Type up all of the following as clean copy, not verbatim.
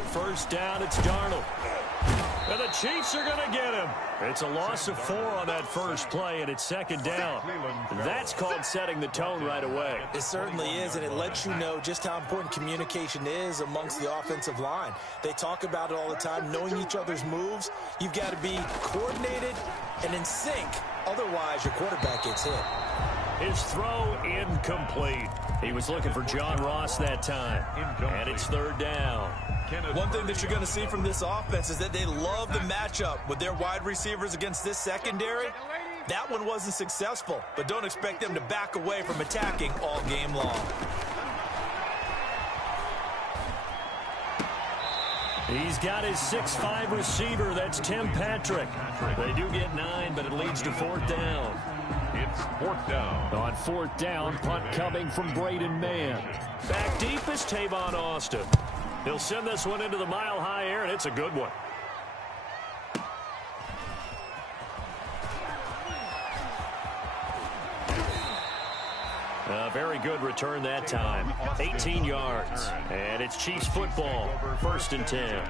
on first down, it's Darnold. And the Chiefs are going to get him. It's a loss of 4 on that first play, and it's second down. That's called setting the tone right away. It certainly is, and it lets you know just how important communication is amongst the offensive line. They talk about it all the time, knowing each other's moves. You've got to be coordinated and in sync. Otherwise, your quarterback gets hit. His throw incomplete. He was looking for John Ross that time. And it's third down. One thing that you're going to see from this offense is that they love the matchup with their wide receivers against this secondary. That one wasn't successful, but don't expect them to back away from attacking all game long. He's got his 6'5" receiver. That's Tim Patrick. They do get 9, but it leads to fourth down. It's fourth down. On fourth down, punt coming from Braden Mann. Back deep is Tavon Austin. He'll send this one into the mile-high air, and it's a good one. A very good return that time. 18 yards. And it's Chiefs football. First and 10.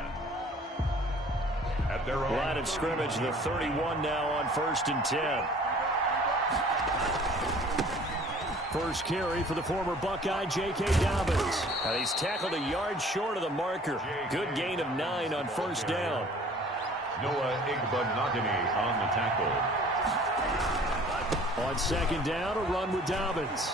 At their own Line of scrimmage, the 31 now on first and 10. First carry for the former Buckeye, J.K. Dobbins. He's tackled a yard short of the marker. Good gain of 9 on first down. Noah Igbenogany on the tackle. On second down, a run with Dobbins.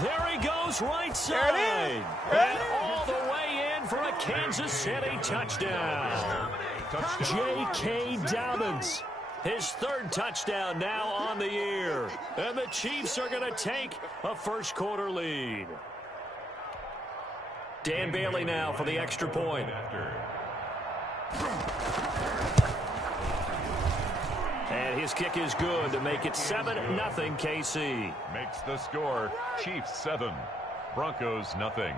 There he goes, right side. And all the way in for a Kansas City touchdown. J.K. Dobbins. His third touchdown now on the year. And the Chiefs are going to take a first quarter lead. Dan Bailey now for the extra point. And his kick is good to make it 7-0 KC. Makes the score Chiefs 7, Broncos nothing.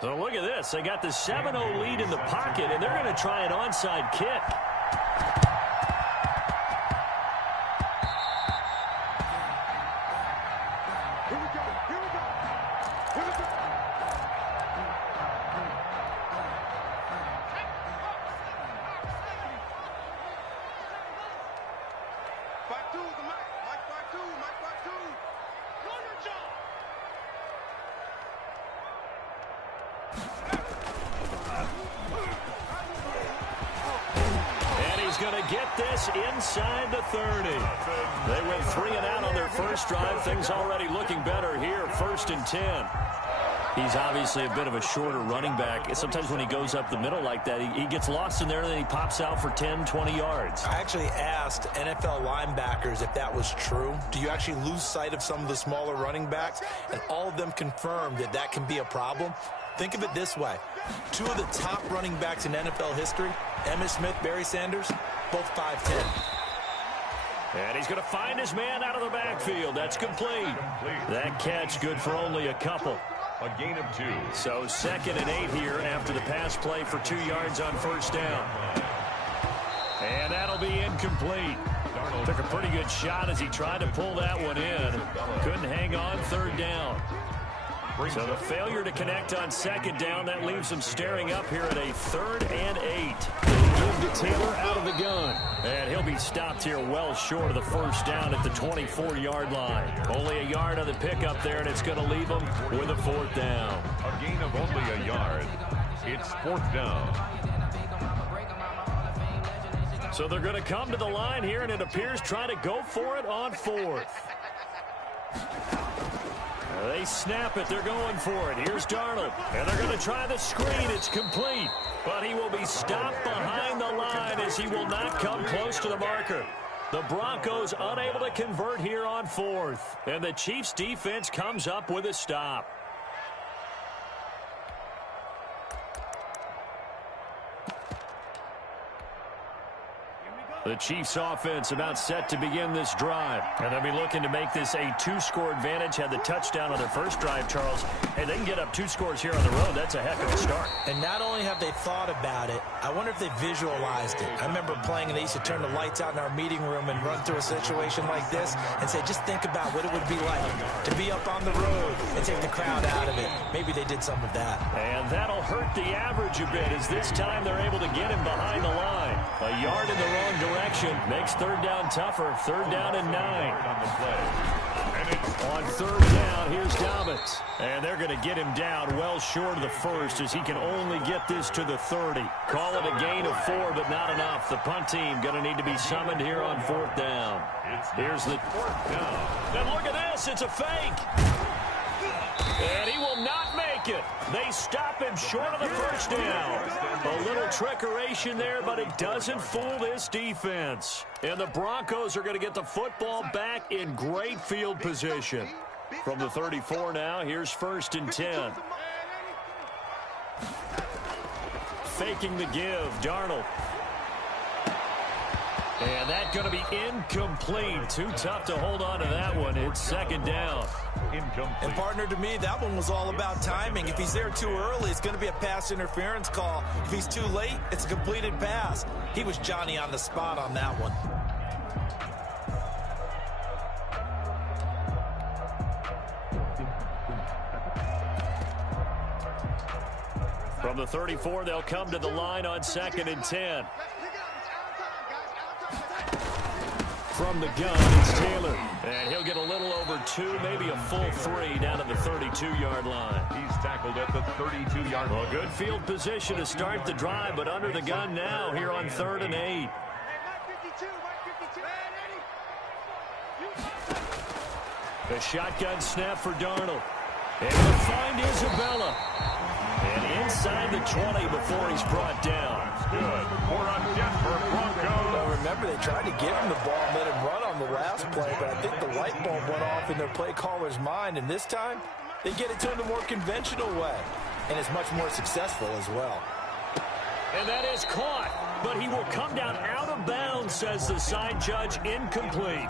So look at this. They got the 7-0 lead in the pocket, and they're going to try an onside kick. Inside the 30. They went 3 and out on their first drive. Things already looking better here. First and 10. He's obviously a bit of a shorter running back. Sometimes when he goes up the middle like that, he gets lost in there, and then he pops out for 10, 20 yards. I actually asked NFL linebackers if that was true. Do you actually lose sight of some of the smaller running backs? And all of them confirmed that that can be a problem. Think of it this way. 2 of the top running backs in NFL history, Emmitt Smith, Barry Sanders, both 5'10". And he's going to find his man out of the backfield. That's complete. That catch good for only a couple. A gain of 2. So 2nd and 8 here after the pass play for 2 yards on first down. And that'll be incomplete. Took a pretty good shot as he tried to pull that one in. Couldn't hang on third down. So the failure to connect on second down, that leaves him staring up here at a 3rd and 8. Give to Taylor out of the gun. And he'll be stopped here well short of the first down at the 24-yard line. Only a yard on the pickup there, and it's going to leave him with a 4th down. A gain of only a yard. It's 4th down. So they're going to come to the line here, and it appears try to go for it on 4th. They snap it. They're going for it. Here's Darnold. And they're going to try the screen. It's complete. But he will be stopped behind the line as he will not come close to the marker. The Broncos unable to convert here on 4th. And the Chiefs defense comes up with a stop. The Chiefs offense about set to begin this drive. And they'll be looking to make this a 2-score advantage. Had the touchdown on their first drive, Charles. Hey, they can get up 2 scores here on the road. That's a heck of a start. And not only have they thought about it, I wonder if they visualized it. I remember playing and they used to turn the lights out in our meeting room and run through a situation like this and say, just think about what it would be like to be up on the road and take the crowd out of it. Maybe they did some of that. And that'll hurt the average a bit as this time they're able to get him behind the line. A yard in the wrong direction makes third down tougher. 3rd down and 9. On the play. On 3rd down, here's Dobbins. And they're going to get him down well short of the first as he can only get this to the 30. Call it a gain of 4, but not enough. The punt team going to need to be summoned here on 4th down. Here's the 4th down. And look at this. It's a fake. And he will not make it. They stop him short of the first down. A little trickeration there, but it doesn't fool this defense. And the Broncos are going to get the football back in great field position. From the 34 now, here's 1st and 10. Faking the give, Darnold. And that's going to be incomplete. Too tough to hold on to that one. It's 2nd down. Incomplete. And, partner, to me, that one was all about timing. If he's there too early, it's going to be a pass interference call. If he's too late, it's a completed pass. He was Johnny on the spot on that one. From the 34, they'll come to the line on 2nd and 10. From the gun, it's Taylor. And he'll get a little over 2, maybe a full 3 down at the 32-yard line. He's tackled at the 32-yard line. Well, good field position to start the drive, but under the gun now here on 3rd and 8. The shotgun snap for Darnold. And he'll find Isabella. And inside the 20 before he's brought down. Good. 4 on Denver Broncos. Well, remember, they tried to give him the ball and let him run on the last play, but I think the light bulb went off in their play caller's mind, and this time they get it to him the more conventional way, and it's much more successful as well. And that is caught, but he will come down out of bounds, says the side judge. Incomplete.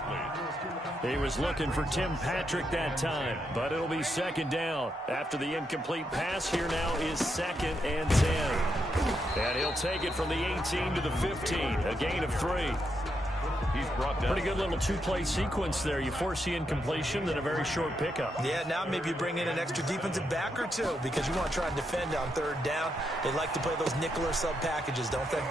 He was looking for Tim Patrick that time, but it'll be 2nd down. After the incomplete pass, here now is 2nd and 10. And he'll take it from the 18 to the 15, a gain of 3. He's brought down. Pretty good little 2-play sequence there. You force the incompletion, then a very short pickup. Yeah, now maybe you bring in an extra defensive back or two because you want to try and defend on 3rd down. They like to play those nickel or sub packages, don't they?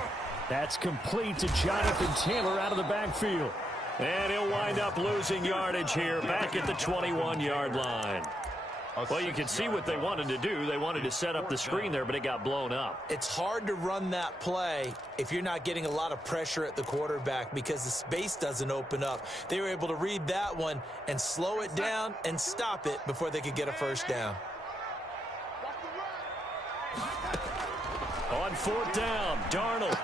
That's complete to Jonathan Taylor out of the backfield. And he'll wind up losing yardage here back at the 21-yard line. Well, you can see what they wanted to do. They wanted to set up the screen there, but it got blown up. It's hard to run that play if you're not getting a lot of pressure at the quarterback because the space doesn't open up. They were able to read that one and slow it down and stop it before they could get a first down. On 4th down, Darnold.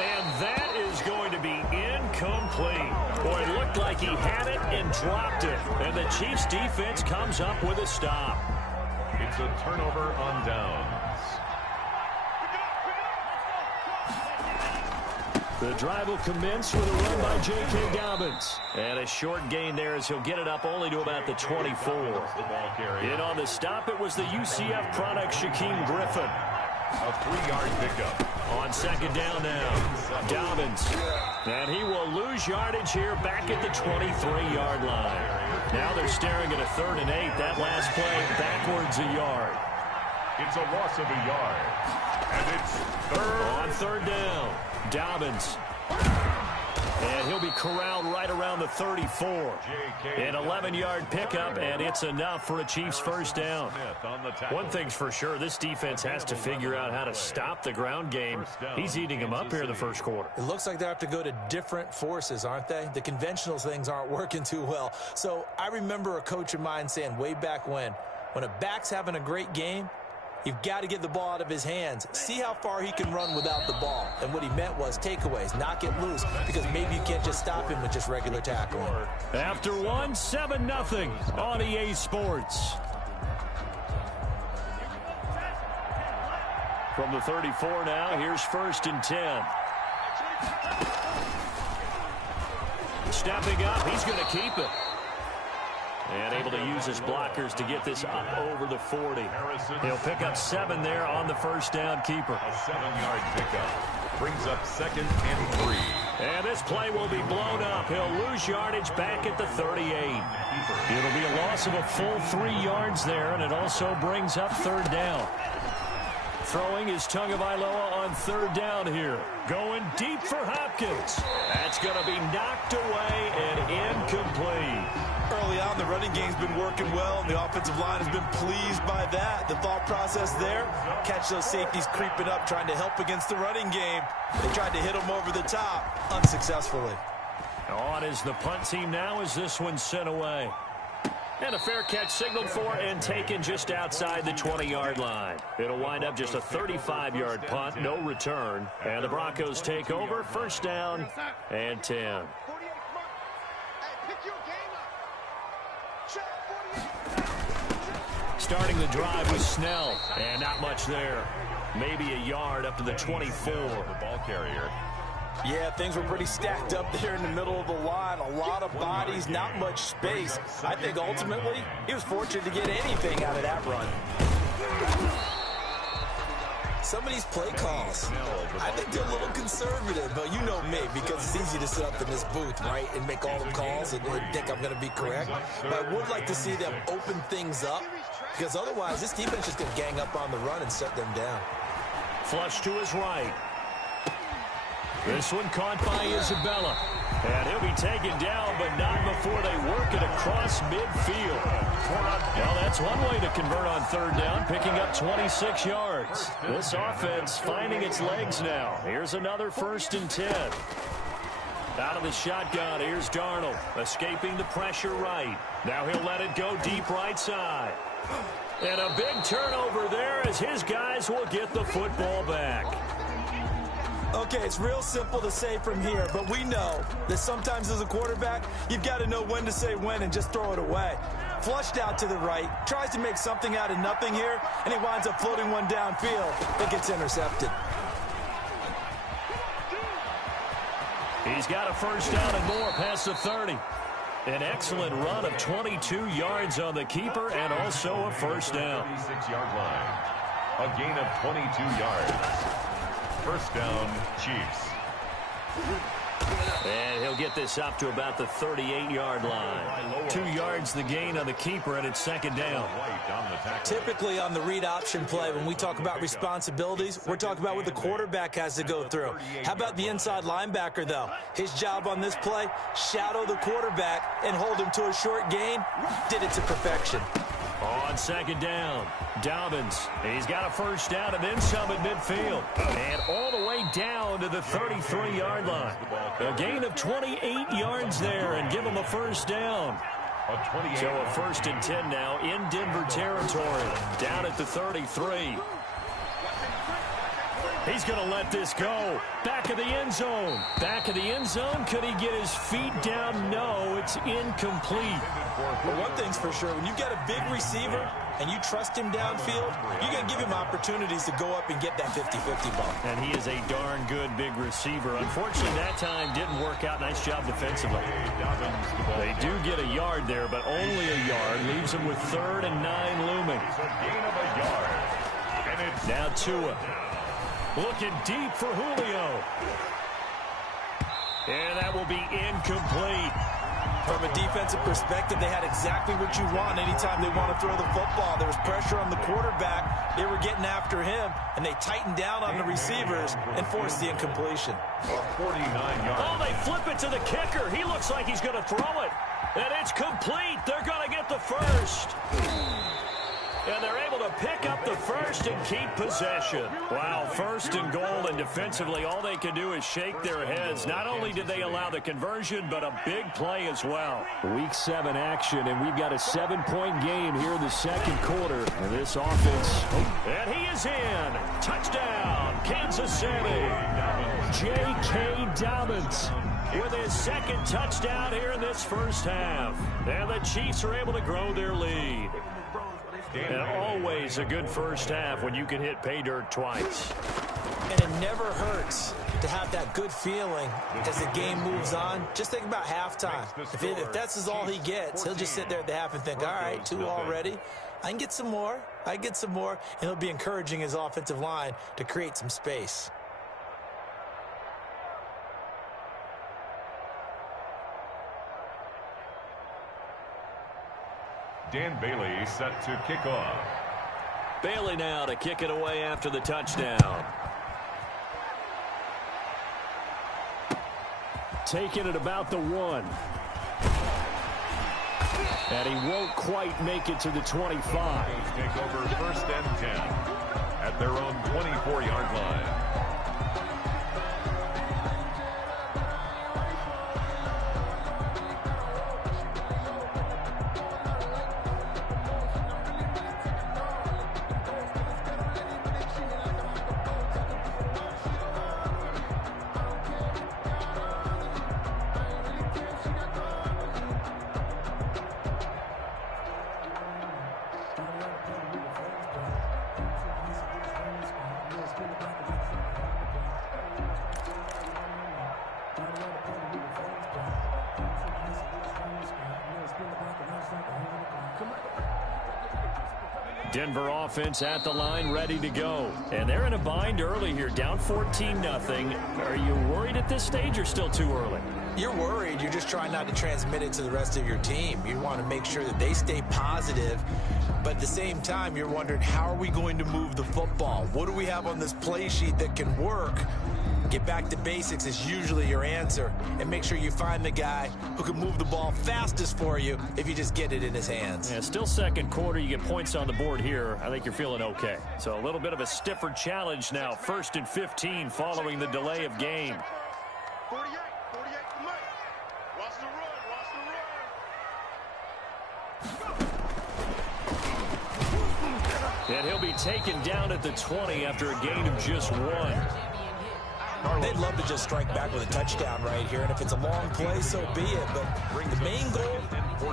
And that is going to be incomplete. Boy, it looked like he had it and dropped it. And the Chiefs defense comes up with a stop. It's a turnover on downs. The drive will commence with a run by J.K. Dobbins. And a short gain there as he'll get it up only to about the 24. In on the stop, it was the UCF product, Shaquem Griffin. A 3-yard pickup. On 2nd down now, Dobbins. And he will lose yardage here back at the 23-yard line. Now they're staring at a 3rd and 8. That last play backwards a yard. It's a loss of a yard. And it's 3rd. On 3rd down, Dobbins. And he'll be corralled right around the 34. An 11-yard pickup, and it's enough for a Chiefs first down. One thing's for sure, this defense has to figure out how to stop the ground game. He's eating them up here in the first quarter. It looks like they have to go to different forces, aren't they? The conventional things aren't working too well. So I remember a coach of mine saying way back when a back's having a great game, you've got to get the ball out of his hands. See how far he can run without the ball. And what he meant was takeaways, not get loose, because maybe you can't just stop him with just regular tackling. After one, 7-0 on EA Sports. From the 34 now, here's 1st and 10. Stepping up, he's going to keep it. And able to use his blockers to get this up over the 40. He'll pick up 7 there on the first down keeper. A 7-yard pickup brings up 2nd and 3. And this play will be blown up. He'll lose yardage back at the 38. It'll be a loss of a full 3 yards there, and it also brings up 3rd down. Throwing is Tagovailoa on 3rd down here. Going deep for Hopkins. That's going to be knocked away and incomplete. Early on, the running game's been working well, and the offensive line has been pleased by that. The thought process there, catch those safeties creeping up, trying to help against the running game. They tried to hit them over the top, unsuccessfully. On is the punt team now as this one's sent away. And a fair catch signaled for and taken just outside the 20-yard line. It'll wind up just a 35-yard punt, no return. And the Broncos take over, 1st down and 10. Starting the drive with Snell, and not much there. Maybe a yard up to the 24. The ball carrier. Yeah, things were pretty stacked up there in the middle of the line. A lot of bodies, not much space. I think ultimately he was fortunate to get anything out of that run. Some of these play calls, I think they're a little conservative, but you know me, because it's easy to sit up in this booth, right, and make all the calls and think I'm going to be correct. But I would like to see them open things up, because otherwise this defense is going to gang up on the run and shut them down. Flush to his right. This one caught by Isabella. And he'll be taken down, but not before they work it across midfield. Well, that's one way to convert on 3rd down, picking up 26 yards. This offense finding its legs now. Here's another 1st and 10. Out of the shotgun, here's Darnold, escaping the pressure right. Now he'll let it go deep right side. And a big turnover there as his guys will get the football back. Okay, it's real simple to say from here, but we know that sometimes as a quarterback, you've got to know when to say when and just throw it away. Flushed out to the right, tries to make something out of nothing here, and he winds up floating one downfield that gets intercepted. He's got a 1st down and more past the 30. An excellent run of 22 yards on the keeper and also a 1st down. 36-yard line. A gain of 22 yards. 1st down, Chiefs. And he'll get this up to about the 38-yard line. 2 yards the gain on the keeper, and it's 2nd down. Typically on the read option play, when we talk about responsibilities, we're talking about what the quarterback has to go through. How about the inside linebacker, though? His job on this play, shadow the quarterback and hold him to a short gain. Did it to perfection. On 2nd down, Dobbins. He's got a 1st down and then some at midfield. And all the way down to the 33-yard line. A gain of 28 yards there and give him a 1st down. So a 1st and 10 now in Denver territory. Down at the 33. He's going to let this go. Back of the end zone. Back of the end zone. Could he get his feet down? No, it's incomplete. But one thing's for sure, when you've got a big receiver and you trust him downfield, you're going to give him opportunities to go up and get that 50-50 ball. And he is a darn good big receiver. Unfortunately, that time didn't work out. Nice job defensively. They do get a yard there, but only a yard. Leaves them with 3rd and 9 looming. Now Tua. Looking deep for Julio. And that will be incomplete. From a defensive perspective, they had exactly what you want anytime they want to throw the football. There was pressure on the quarterback. They were getting after him, and they tightened down on the receivers and forced the incompletion. 49 yards. Oh, they flip it to the kicker. He looks like he's going to throw it. And it's complete. They're going to get the 1st. And they're able to pick up the 1st and keep possession. Wow, 1st and goal, and defensively all they can do is shake their heads. Not only did they allow the conversion, but a big play as well. Week 7 action, and we've got a 7-point game here in the 2nd quarter. And this offense, and he is in. Touchdown, Kansas City. J.K. Dobbins with his 2nd touchdown here in this 1st half. And the Chiefs are able to grow their lead. And always a good 1st half when you can hit pay dirt twice. And it never hurts to have that good feeling as the game moves on. Just think about halftime. If that's all he gets, he'll just sit there at the half and think, all right, 2 already. I can get some more. And he'll be encouraging his offensive line to create some space. Dan Bailey set to kick off. Bailey now to kick it away after the touchdown. Taking it about the 1. And he won't quite make it to the 25. Take over 1st and 10 at their own 24-yard line. Denver offense at the line, ready to go. And they're in a bind early here, down 14-0. Are you worried at this stage or still too early? You're worried. You're just trying not to transmit it to the rest of your team. You want to make sure that they stay positive. But at the same time, you're wondering, how are we going to move the football? What do we have on this play sheet that can work? Get back to basics is usually your answer. And make sure you find the guy who can move the ball fastest for you if you just get it in his hands. Yeah, still second quarter. You get points on the board here. I think you're feeling okay. So a little bit of a stiffer challenge now. 1st and 15 following the delay of game. 48 to Mike. Watch the run. And he'll be taken down at the 20 after a gain of just 1. They'd love to just strike back with a touchdown right here, and if it's a long play, so be it. But the main goal,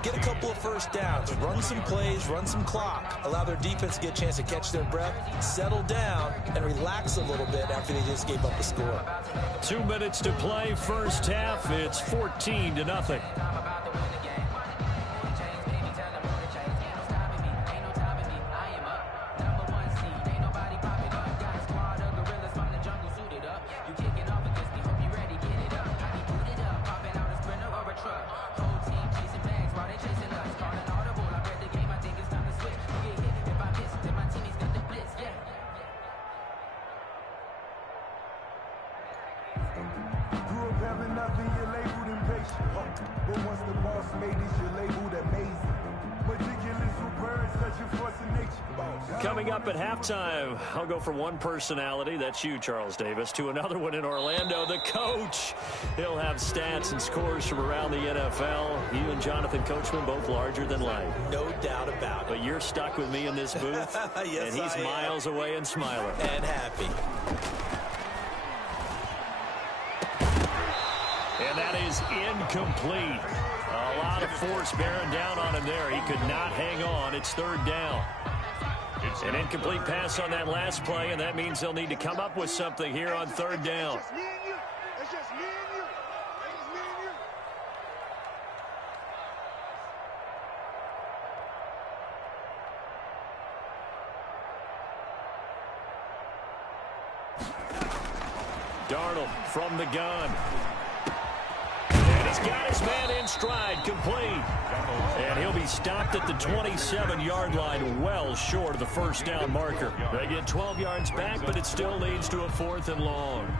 get a couple of first downs, run some plays, run some clock, allow their defense to get a chance to catch their breath, settle down, and relax a little bit after they just gave up a score. 2 minutes to play, first half. It's 14-0. Coming up at halftime, I'll go from one personality, that's you, Charles Davis, to another one in Orlando, the coach. He'll have stats and scores from around the NFL. You and Jonathan Coachman, both larger than life. No doubt about it. But you're stuck with me in this booth, yes, and he's miles away and smiling. And happy. And that is incomplete. A lot of force bearing down on him there. He could not hang on. It's 3rd down. It's an incomplete pass on that last play, and that means they'll need to come up with something here on 3rd down. It's just me and you. Darnold from the gun. And he's got his man in stride, complete. And he'll be stopped at the 27-yard line, well short of the first down marker. They get 12 yards back, but it still leads to a 4th and long.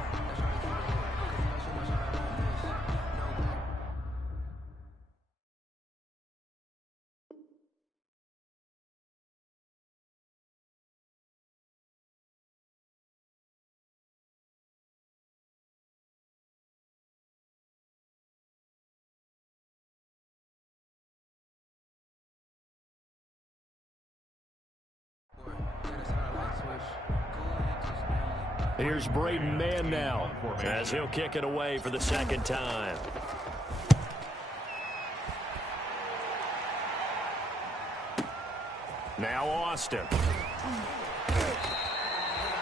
Here's Braden Mann now, as he'll kick it away for the 2nd time. Now Austin.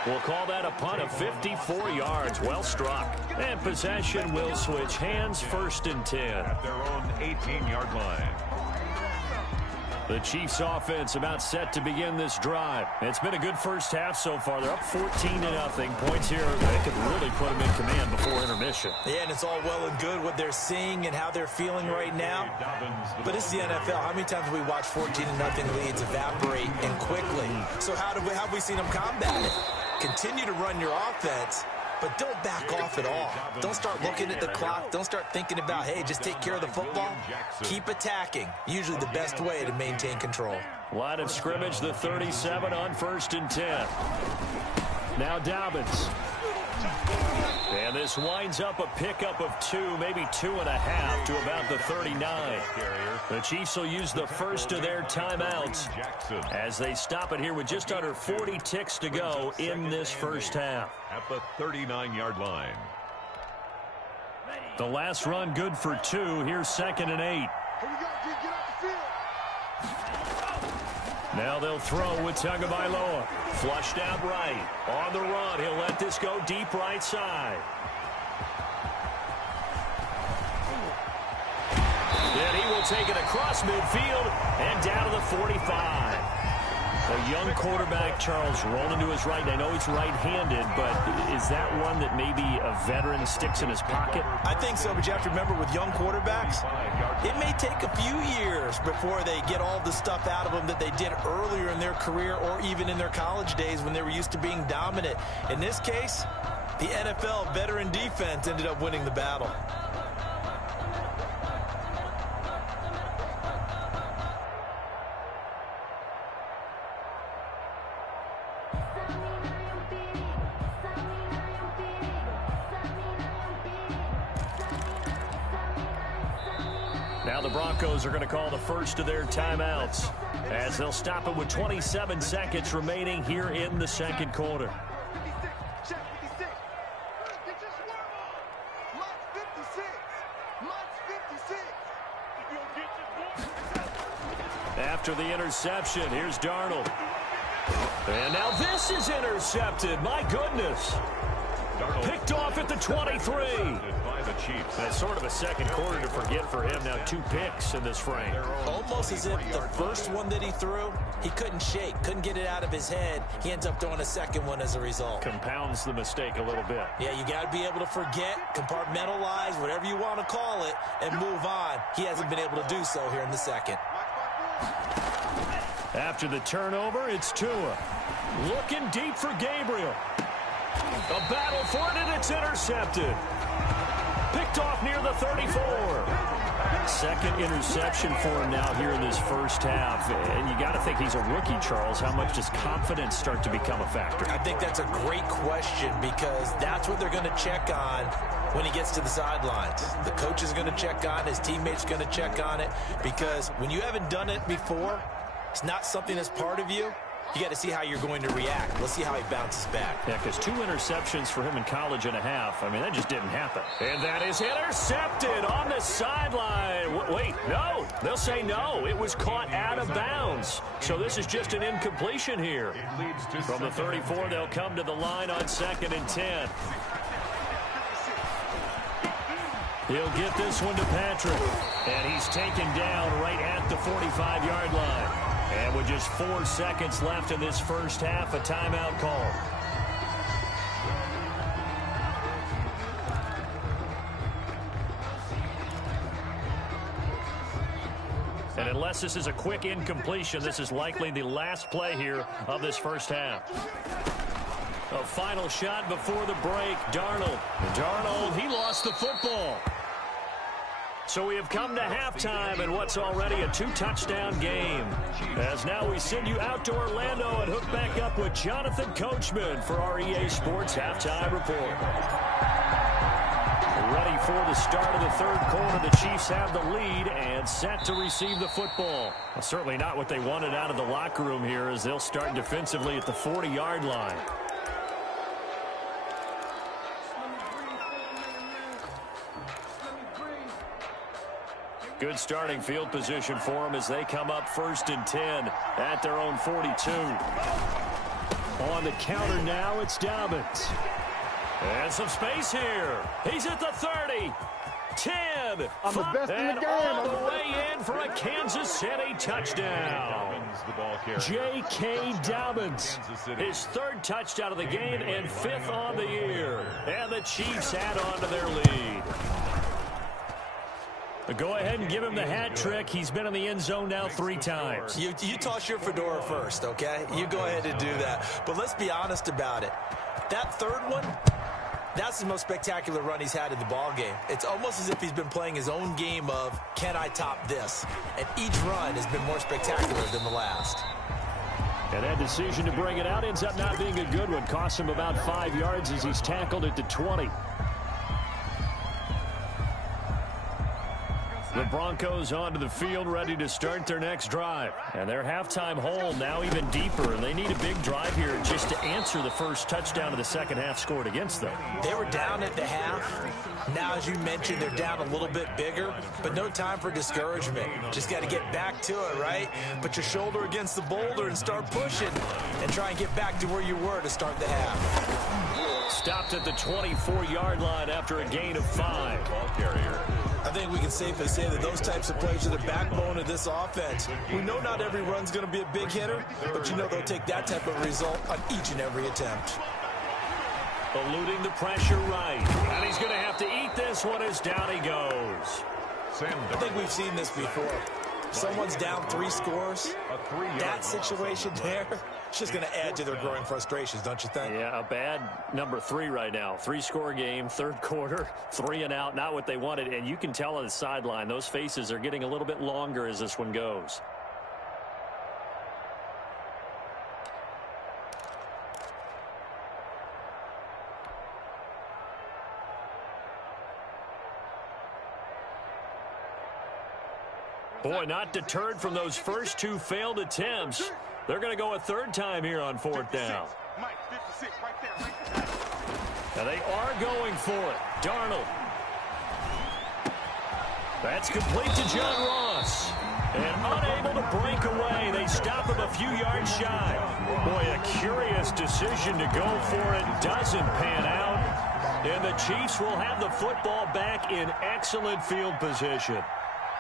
We'll call that a punt of 54 yards. Well struck. And possession will switch hands, 1st and 10. At their own 18-yard line. The Chiefs offense about set to begin this drive. It's been a good first half so far. They're up 14-0. Points here, they could really put them in command before intermission. Yeah, and it's all well and good what they're seeing and how they're feeling right now. But it's the NFL. How many times have we watched 14-0 leads evaporate and quickly? So how have we seen them combat it? Continue to run your offense, but don't back off at all. Don't start looking at the clock. Don't start thinking about, hey, just take care of the football. Keep attacking. Usually the best way to maintain control. Line of scrimmage, the 37 on 1st and 10. Now Dobbins. And this winds up a pickup of 2, maybe 2.5 to about the 39. The Chiefs will use the first of their timeouts as they stop it here with just under 40 ticks to go in this first half. At the 39-yard line. The last run good for 2. Here's 2nd and 8. Here we go, D. Get off the field. Now they'll throw with Tagovailoa. Flushed out right. On the run. He'll let this go deep right side. Then he will take it across midfield and down to the 45. A young quarterback, Charles, rolling to his right. I know he's right-handed, but is that one that maybe a veteran sticks in his pocket? I think so, but you have to remember with young quarterbacks, it may take a few years before they get all the stuff out of them that they did earlier in their career or even in their college days when they were used to being dominant. In this case, the NFL veteran defense ended up winning the battle. Now the Broncos are going to call the first of their timeouts as they'll stop it with 27 seconds remaining here in the second quarter. Check 56. Get your swerve on. March 56. March 56. You gonna get your After the interception, here's Darnold. And now this is intercepted. My goodness. Picked off at the 23. By the Chiefs. That's sort of a second quarter to forget for him. Now 2 picks in this frame. Almost as if the first one that he threw, he couldn't shake, couldn't get it out of his head. He ends up throwing a second one as a result. Compounds the mistake a little bit. Yeah, you got to be able to forget, compartmentalize, whatever you want to call it, and move on. He hasn't been able to do so here in the second. After the turnover, it's Tua. Looking deep for Gabriel. A battle for it, and it's intercepted. Picked off near the 34. Second interception for him now here in this first half. And you got to think he's a rookie, Charles. How much does confidence start to become a factor? I think that's a great question because that's what they're going to check on when he gets to the sidelines. The coach is going to check on, his teammates going to check on it because when you haven't done it before, it's not something that's part of you. You got to see how you're going to react. Let's see how he bounces back. Yeah, because 2 interceptions for him in college and a half. I mean, that just didn't happen. And that is intercepted on the sideline. Wait, no. They'll say no. It was caught out of bounds. So this is just an incompletion here. From the 34, they'll come to the line on 2nd and 10. He'll get this one to Patrick. And he's taken down right at the 45-yard line. And with just 4 seconds left in this first half, a timeout call. And unless this is a quick incompletion, this is likely the last play here of this first half. A final shot before the break. Darnold, he lost the football. So we have come to halftime in what's already a 2-touchdown game. As now we send you out to Orlando and hook back up with Jonathan Coachman for our EA Sports Halftime Report. Ready for the start of the third quarter. The Chiefs have the lead and set to receive the football. Well, certainly not what they wanted out of the locker room here as they'll start defensively at the 40-yard line. Good starting field position for them as they come up 1st and 10 at their own 42. On the counter now, it's Dobbins. And some space here. He's at the 30. 10. I'm the best in the and game. all the way in for a Kansas City touchdown. J.K. Dobbins. His third touchdown of the game and fifth on the year. And the Chiefs add on to their lead. But go ahead and give him the hat trick. He's been in the end zone now 3 times. You toss your fedora first, okay? You go ahead and do that. But let's be honest about it. That third one, that's the most spectacular run he's had in the ball game. It's almost as if he's been playing his own game of, can I top this? And each run has been more spectacular than the last. And that decision to bring it out ends up not being a good one. Costs him about 5 yards as he's tackled at the 20. The Broncos onto the field, ready to start their next drive. And their halftime hole now even deeper, and they need a big drive here just to answer the first touchdown of the second half scored against them. They were down at the half. Now, as you mentioned, they're down a little bit bigger, but no time for discouragement. Just got to get back to it, right? Put your shoulder against the boulder and start pushing and try and get back to where you were to start the half. Stopped at the 24-yard line after a gain of 5. Ball carrier. I think we can safely say that those types of plays are the backbone of this offense. We know not every run's going to be a big hitter, but you know they'll take that type of result on each and every attempt. Eluding the pressure right. And he's going to have to eat this one as down he goes. I think we've seen this before. Someone's down 3 scores. That situation there, it's just going to add to their growing frustrations, don't you think? Yeah, a bad number 3 right now. 3-score game, third quarter, 3 and out, not what they wanted. And you can tell on the sideline, those faces are getting a little bit longer as this one goes. Boy, not deterred from those first 2 failed attempts. They're going to go a third time here on 4th down. Now they are going for it. Darnold. That's complete to John Ross. And unable to break away. They stop him a few yards shy. Boy, a curious decision to go for it. Doesn't pan out. And the Chiefs will have the football back in excellent field position.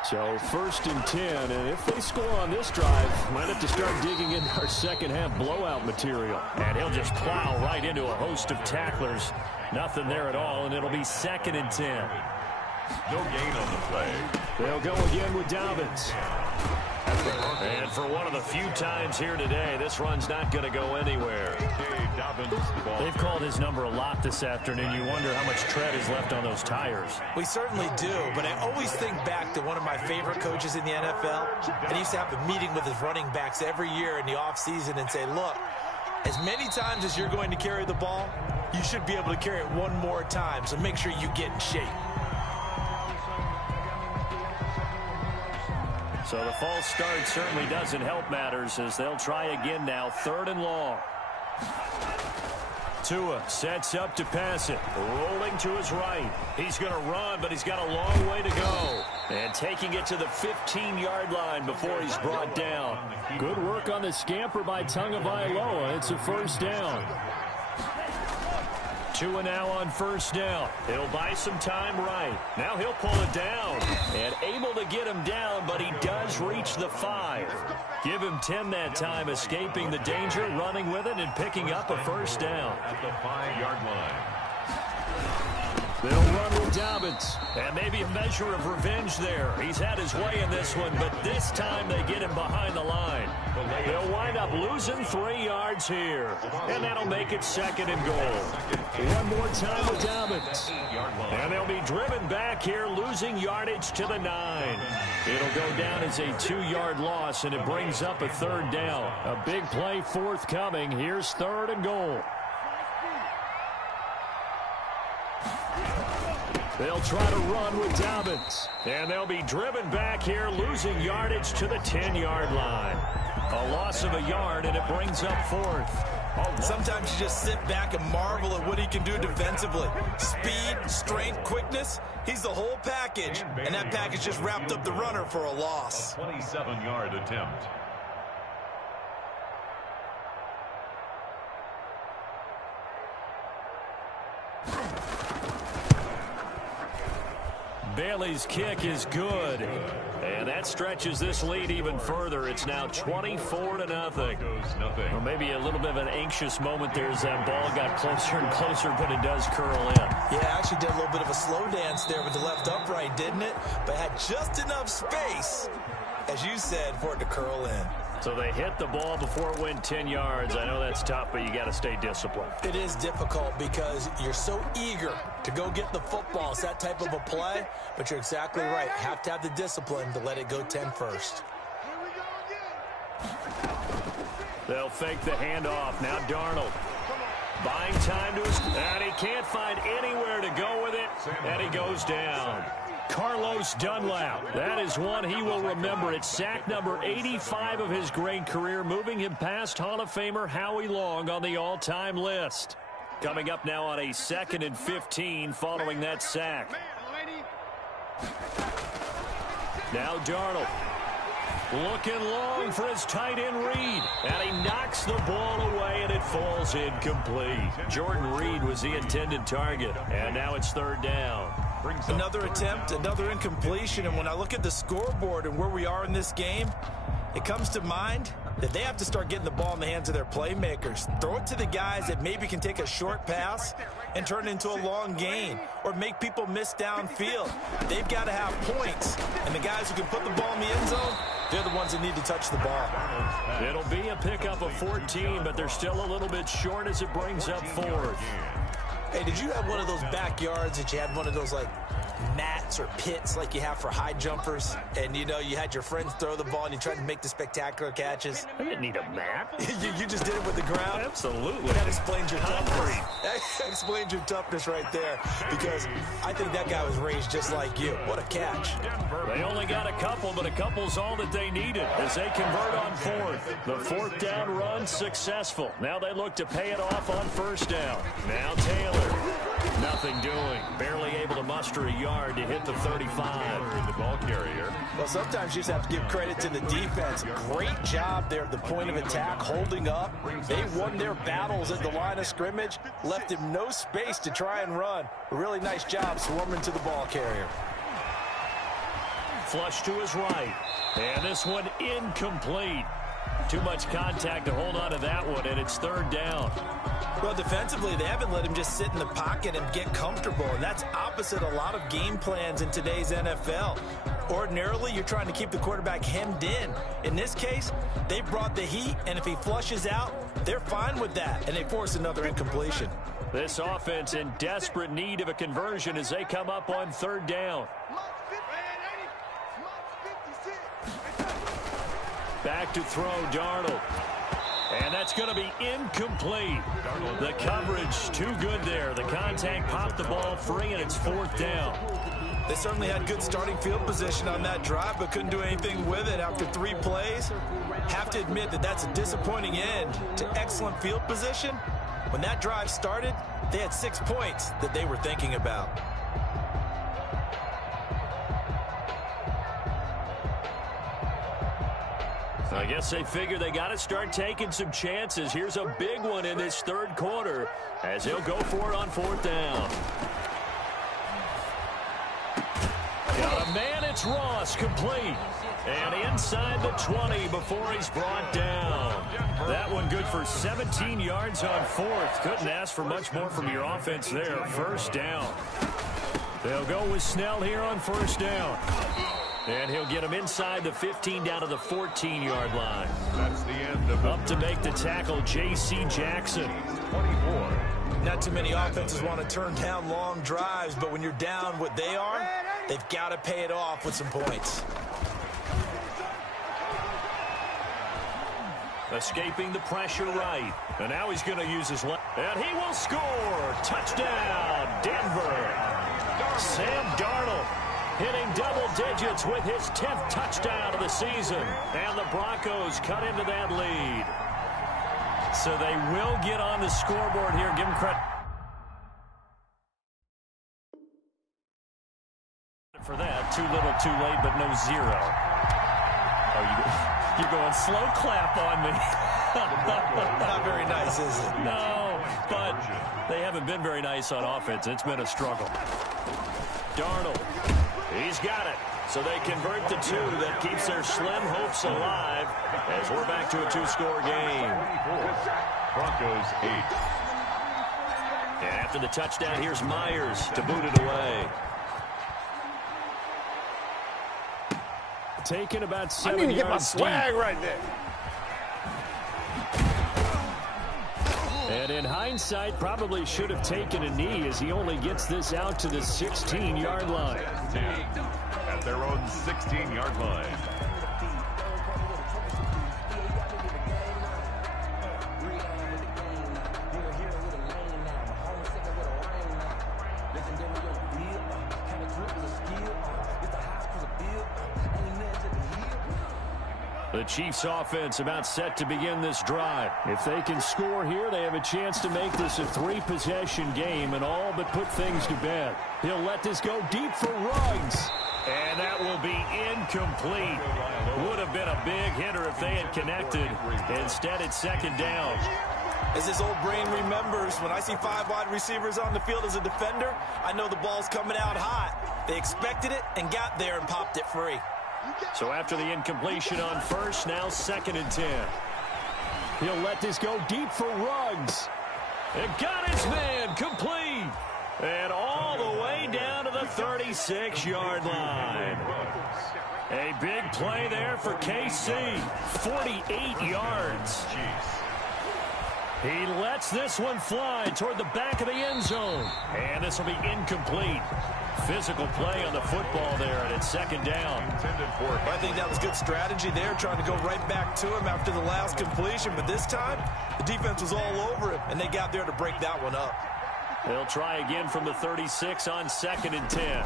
So 1st and 10, and if they score on this drive, might have to start digging into our second half blowout material. And he'll just plow right into a host of tacklers. Nothing there at all, and it'll be 2nd and 10. No gain on the play. They'll go again with Dobbins. And for one of the few times here today, this run's not going to go anywhere. They've called his number a lot this afternoon. You wonder how much tread is left on those tires. We certainly do, but I always think back to one of my favorite coaches in the NFL. And he used to have a meeting with his running backs every year in the offseason and say, look, as many times as you're going to carry the ball, you should be able to carry it one more time, so make sure you get in shape. So the false start certainly doesn't help matters as they'll try again now, 3rd and long. Tua sets up to pass it, rolling to his right. He's going to run, but he's got a long way to go. And taking it to the 15-yard line before he's brought down. Good work on the scamper by Tagovailoa. It's a 1st down. Tua now on 1st down. He'll buy some time right. Now he'll pull it down. And able to get him down, but he does reach the 5. Give him 10 that time, escaping the danger, running with it, and picking up a 1st down. At the 5-yard line. They'll run with Dobbins. And maybe a measure of revenge there. He's had his way in this one, but this time they get him behind the line. They'll wind up losing 3 yards here. And that'll make it 2nd and goal. One more time with Dobbins. And they'll be driven back here, losing yardage to the 9. It'll go down as a 2-yard loss, and it brings up a 3rd down. A big play forthcoming. Here's 3rd and goal. They'll try to run with Dobbins. And they'll be driven back here, losing yardage to the 10-yard line. A loss of a yard, and it brings up 4th. Sometimes you just sit back and marvel at what he can do defensively. Speed, strength, quickness, he's the whole package. And that package just wrapped up the runner for a loss. A 27-yard attempt. Bailey's kick is good. And that stretches this lead even further. It's now 24-0. Well, maybe a little bit of an anxious moment there as that ball got closer and closer, but it does curl in. Yeah, actually did a little bit of a slow dance there with the left upright, didn't it? But had just enough space, as you said, for it to curl in. So they hit the ball before it went 10 yards. I know that's tough, but you got to stay disciplined. It is difficult because you're so eager to go get the football. It's that type of a play, but you're exactly right. Have to have the discipline to let it go 10 first. They'll fake the handoff. Now Darnold buying time to his, and he can't find anywhere to go with it, and he goes down. Carlos Dunlap. That is one he will remember. It's sack number 85 of his great career, moving him past Hall of Famer Howie Long on the all-time list. Coming up now on a 2nd and 15 following that sack. Now Darnold looking long for his tight end Reed, and he knocks the ball away, and it falls incomplete. Jordan Reed was the intended target, and now it's 3rd down. Another attempt, another incompletion, and when I look at the scoreboard and where we are in this game, it comes to mind that they have to start getting the ball in the hands of their playmakers. Throw it to the guys that maybe can take a short pass and turn it into a long gain or make people miss downfield. They've got to have points, and the guys who can put the ball in the end zone, they're the ones that need to touch the ball. It'll be a pickup of 14, but they're still a little bit short as it brings up 4th. Hey, did you have one of those backyards that you had one of those, like, mats or pits like you have for high jumpers? And, you know, you had your friends throw the ball and you tried to make the spectacular catches? I didn't need a mat. you just did it with the ground? Absolutely. That explains your toughness. That explains your toughness right there, because I think that guy was raised just like you. What a catch. They only got a couple, but a couple's all that they needed as they convert on 4th. The 4th down run successful. Now they look to pay it off on 1st down. Now Taylor. Nothing doing. Barely able to muster a yard to hit the 35. The ball carrier. Well, sometimes you just have to give credit to the defense. Great job there at the point of attack, holding up. They won their battles at the line of scrimmage, left him no space to try and run. A really nice job swarming to the ball carrier. Flush to his right. And this one incomplete. Too much contact to hold on to that one, and it's 3rd down. Well, defensively, they haven't let him just sit in the pocket and get comfortable, and that's opposite a lot of game plans in today's NFL. Ordinarily, you're trying to keep the quarterback hemmed in. In this case, they brought the heat, and if he flushes out, they're fine with that, and they force another incompletion. This offense in desperate need of a conversion as they come up on 3rd down. Back to throw, Darnold. And that's going to be incomplete. The coverage too good there. The contact popped the ball free, and it's 4th down. They certainly had good starting field position on that drive, but couldn't do anything with it after 3 plays. Have to admit that that's a disappointing end to excellent field position. When that drive started, they had 6 points that they were thinking about. I guess they figure they got to start taking some chances. Here's a big one in this 3rd quarter as he'll go for it on 4th down. Got a man, it's Ross, complete. And inside the 20 before he's brought down. That one good for 17 yards on 4th. Couldn't ask for much more from your offense there. 1st down. They'll go with Snell here on 1st down. And he'll get him inside the 15 down to the 14-yard line. That's the end of Up to make the tackle, J.C. Jackson. 24. Not too many offenses want to turn down long drives, but when you're down what they are, they've got to pay it off with some points. Escaping the pressure right. And now he's going to use his left. And he will score. Touchdown, Denver. Sam Darnold hitting double digits with his 10th touchdown of the season. And the Broncos cut into that lead. So they will get on the scoreboard here. Give them credit for that. Too little, too late, but no 0. Oh, you're going slow clap on me. Not very nice, is it? No, but they haven't been very nice on offense. It's been a struggle. Darnold He's got it. So they convert the two. That keeps their slim hopes alive as we're back to a two-score game. Broncos 8. And after the touchdown, here's Myers to boot it away. Taking about 7 yards. I need to get my swag right there. And in hindsight, probably should have taken a knee as he only gets this out to the 16-yard line. 10 at their own 16-yard line. The Chiefs offense about set to begin this drive. If they can score here, they have a chance to make this a three-possession game and all but put things to bed. He'll let this go deep for Ruggs. And that will be incomplete. Would have been a big hitter if they had connected. Instead, it's second down. As his old brain remembers, when I see 5 wide receivers on the field as a defender, I know the ball's coming out hot. They expected it and got there and popped it free. So after the incompletion on first, now 2nd and 10. He'll let this go deep for Ruggs. And got his man complete. And all the way down to the 36-yard line. A big play there for KC. 48 yards. He lets this one fly toward the back of the end zone. And this will be incomplete. Physical play on the football there, and it's second down. I think that was good strategy there, trying to go right back to him after the last completion. But this time, the defense was all over him, and they got there to break that one up. They'll try again from the 36 on 2nd and 10.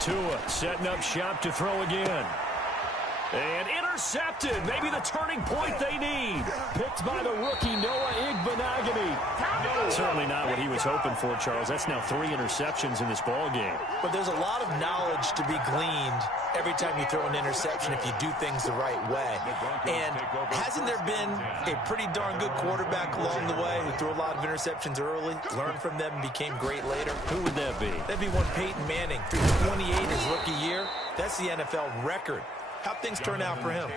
Tua setting up shop to throw again. And intercepted. Maybe the turning point they need. Picked by the rookie, Noah Igbenogany. Certainly not what he was hoping for, Charles. That's now 3 interceptions in this ball game. But there's a lot of knowledge to be gleaned every time you throw an interception if you do things the right way. And hasn't there been a pretty darn good quarterback along the way who threw a lot of interceptions early, learned from them, and became great later? Who would that be? That'd be one Peyton Manning. Threw 28 his rookie year. That's the NFL record. How'd things turn out for him?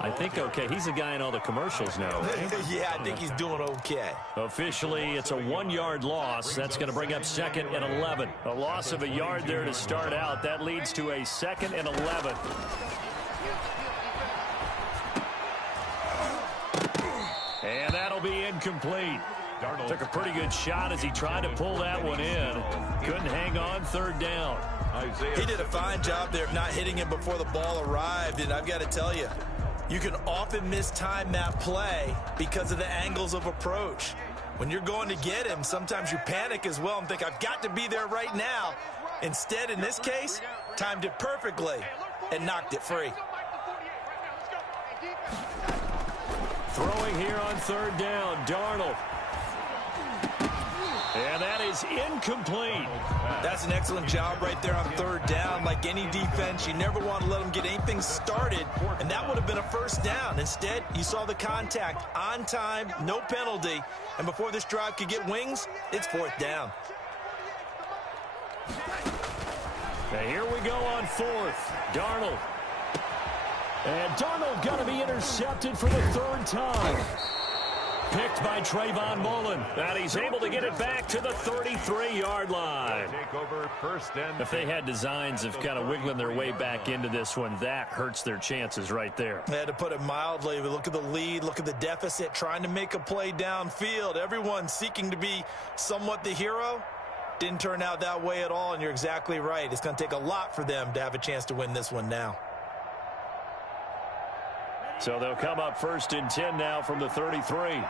I think okay. He's the guy in all the commercials now, right? Yeah, I think he's doing okay. Officially, it's a 1-yard loss. That's going to bring up 2nd and 11. A loss of a yard there to start out. That leads to a 2nd and 11. And that'll be incomplete. Took a pretty good shot as he tried to pull that one in. Couldn't hang on 3rd down. He did a fine job there of not hitting him before the ball arrived, and I've got to tell you, you can often mistime that play because of the angles of approach. When you're going to get him, sometimes you panic as well and think, I've got to be there right now. Instead, in this case, timed it perfectly and knocked it free. Throwing here on 3rd down, Darnold. And that is incomplete. That's an excellent job right there on 3rd down. Like any defense, you never want to let them get anything started, and that would have been a 1st down. Instead, you saw the contact on time, no penalty, and before this drive could get wings, it's 4th down. Now here we go on 4th. Darnold. And Darnold going to be intercepted for the 3rd time. Picked by Trayvon Mullen. And he's able to get it back to the 33-yard line. If they had designs of kind of wiggling their way back into this one, that hurts their chances right there. They had to put it mildly. But look at the lead, look at the deficit, trying to make a play downfield. Everyone seeking to be somewhat the hero. Didn't turn out that way at all, and you're exactly right. It's going to take a lot for them to have a chance to win this one now. So they'll come up 1st and 10 now from the 33.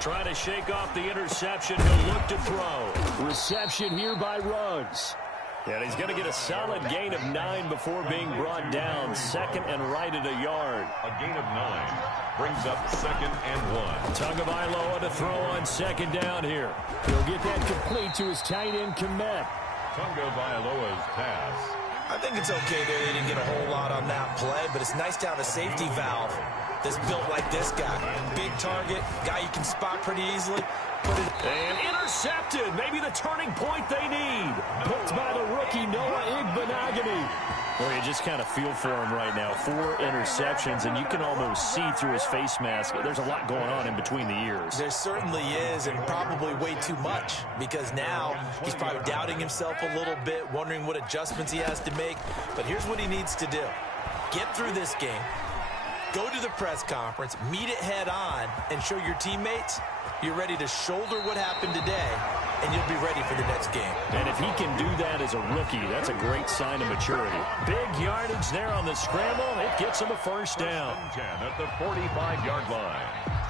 Trying to shake off the interception. He'll look to throw. Reception here by Ruggs. And he's going to get a solid gain of 9 before being brought down. 2nd and right at a yard. A gain of 9 brings up 2nd and 1. Tagovailoa to throw on 2nd down here. He'll get that complete to his tight end, Kmet. Tagovailoa's pass. I think it's okay there. They didn't get a whole lot on that play, but it's nice to have a safety valve that's built like this guy. Big target, guy you can spot pretty easily. And Intercepted. Maybe the turning point they need. Picked by the rookie, Noah Igbenogany. Well, you just kind of feel for him right now. 4 interceptions, and you can almost see through his face mask. There's a lot going on in between the ears. There certainly is, and probably way too much, because now he's probably doubting himself a little bit, wondering what adjustments he has to make. But here's what he needs to do. Get through this game, go to the press conference, meet it head on, and show your teammates you're ready to shoulder what happened today, and you'll be ready for the next game. And if he can do that as a rookie, that's a great sign of maturity. Big yardage there on the scramble. It gets him a first down. 10 at the 45-yard line.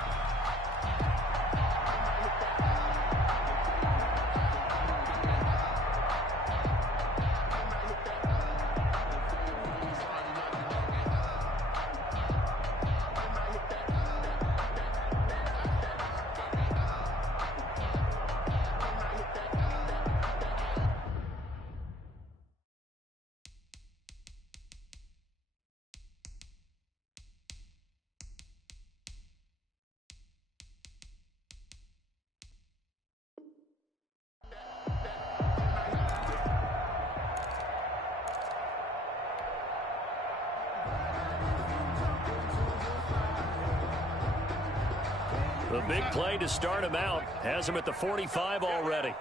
The big play to start him out has him at the 45 already.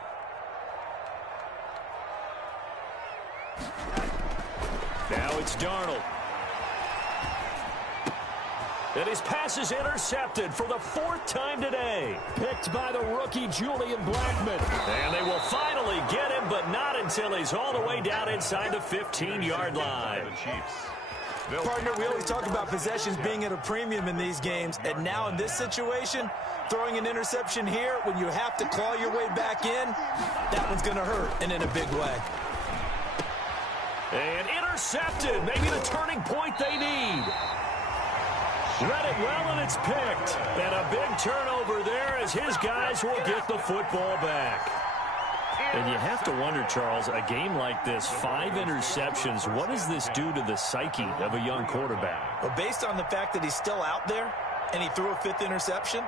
Now it's Darnold. And his pass is intercepted for the 4th time today. Picked by the rookie Julian Blackmon. And they will finally get him, but not until he's all the way down inside the 15-yard line. Partner, we always talk about possessions being at a premium in these games, and now in this situation, throwing an interception here when you have to claw your way back in, that one's going to hurt, and in a big way. And intercepted, maybe the turning point they need. Read it well, and it's picked. And a big turnover there as his guys will get the football back. And you have to wonder, Charles, a game like this, 5 interceptions, what does this do to the psyche of a young quarterback? Well, based on the fact that he's still out there and he threw a 5th interception,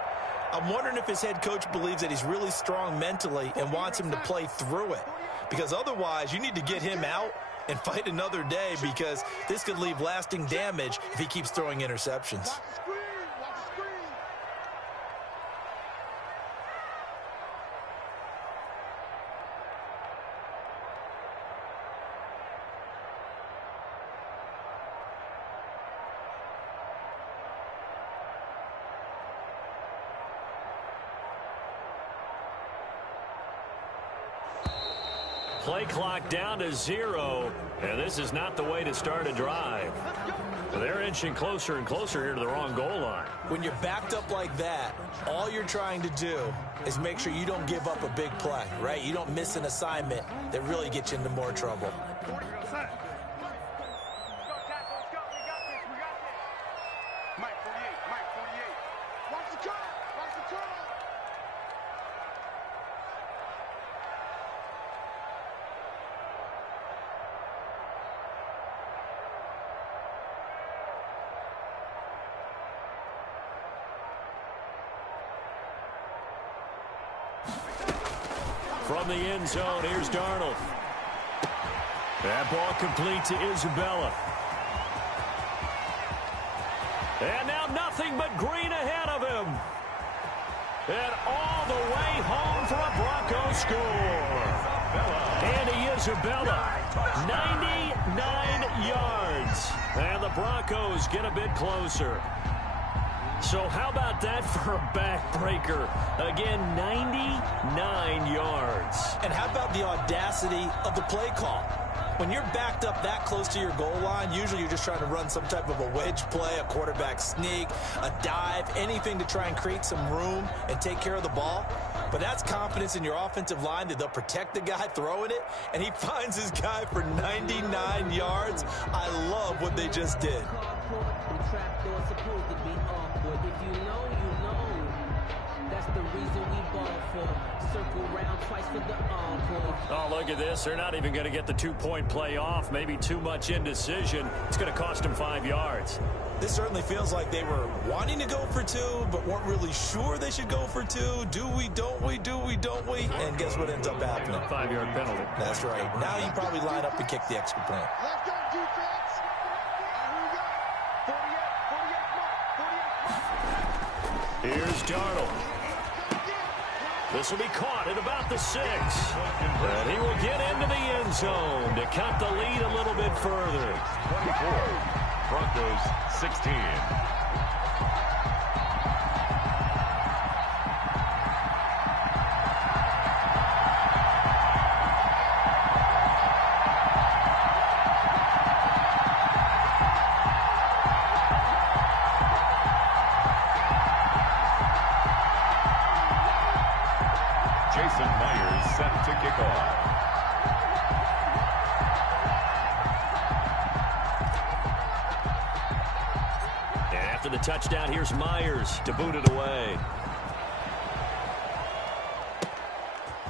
I'm wondering if his head coach believes that he's really strong mentally and wants him to play through it. Because otherwise, you need to get him out and fight another day, because this could leave lasting damage if he keeps throwing interceptions. Play clock down to 0, and this is not the way to start a drive. They're inching closer and closer here to the wrong goal line. When you're backed up like that, all you're trying to do is make sure you don't give up a big play, right? You don't miss an assignment that really gets you into more trouble. From the end zone, here's Darnold. That ball complete to Isabella. And now nothing but green ahead of him. And all the way home for a Broncos score. Andy Isabella, 99 yards. And the Broncos get a bit closer. So how about that for a backbreaker? Again, 99 yards. And how about the audacity of the play call? When you're backed up that close to your goal line, usually you're just trying to run some type of a wedge play, a quarterback sneak, a dive, anything to try and create some room and take care of the ball. But that's confidence in your offensive line that they'll protect the guy throwing it, and he finds his guy for 99 yards. I love what they just did. Oh, look at this. They're not even going to get the 2-point play off. Maybe too much indecision. It's going to cost them 5 yards. This certainly feels like they were wanting to go for 2, but weren't really sure they should go for 2. Do we, don't we, do we, don't we? Here's what ends up happening. 5-yard penalty. That's right. Now you probably line up and kick the extra point. Left on defense. Here we go. 48 mark. 48 mark. Here's Darnold. This will be caught at about the 6. And he will get into the end zone to cut the lead a little bit further. 24. Broncos 16. Jason Myers set to kick off. And after the touchdown, here's Myers to boot it away.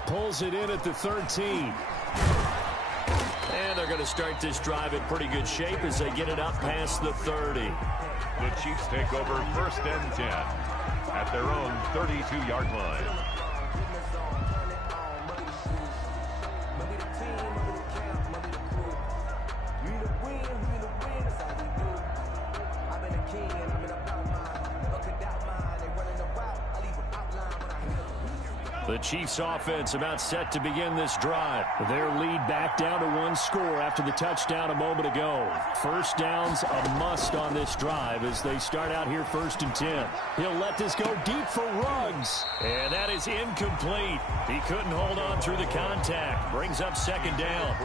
Pulls it in at the 13. And they're going to start this drive in pretty good shape as they get it up past the 30. The Chiefs take over 1st and 10 at their own 32-yard line. The Chiefs offense about set to begin this drive. Their lead back down to 1 score after the touchdown a moment ago. First down's a must on this drive as they start out here 1st and 10. He'll let this go deep for Ruggs. And that is incomplete. He couldn't hold on through the contact. Brings up 2nd down.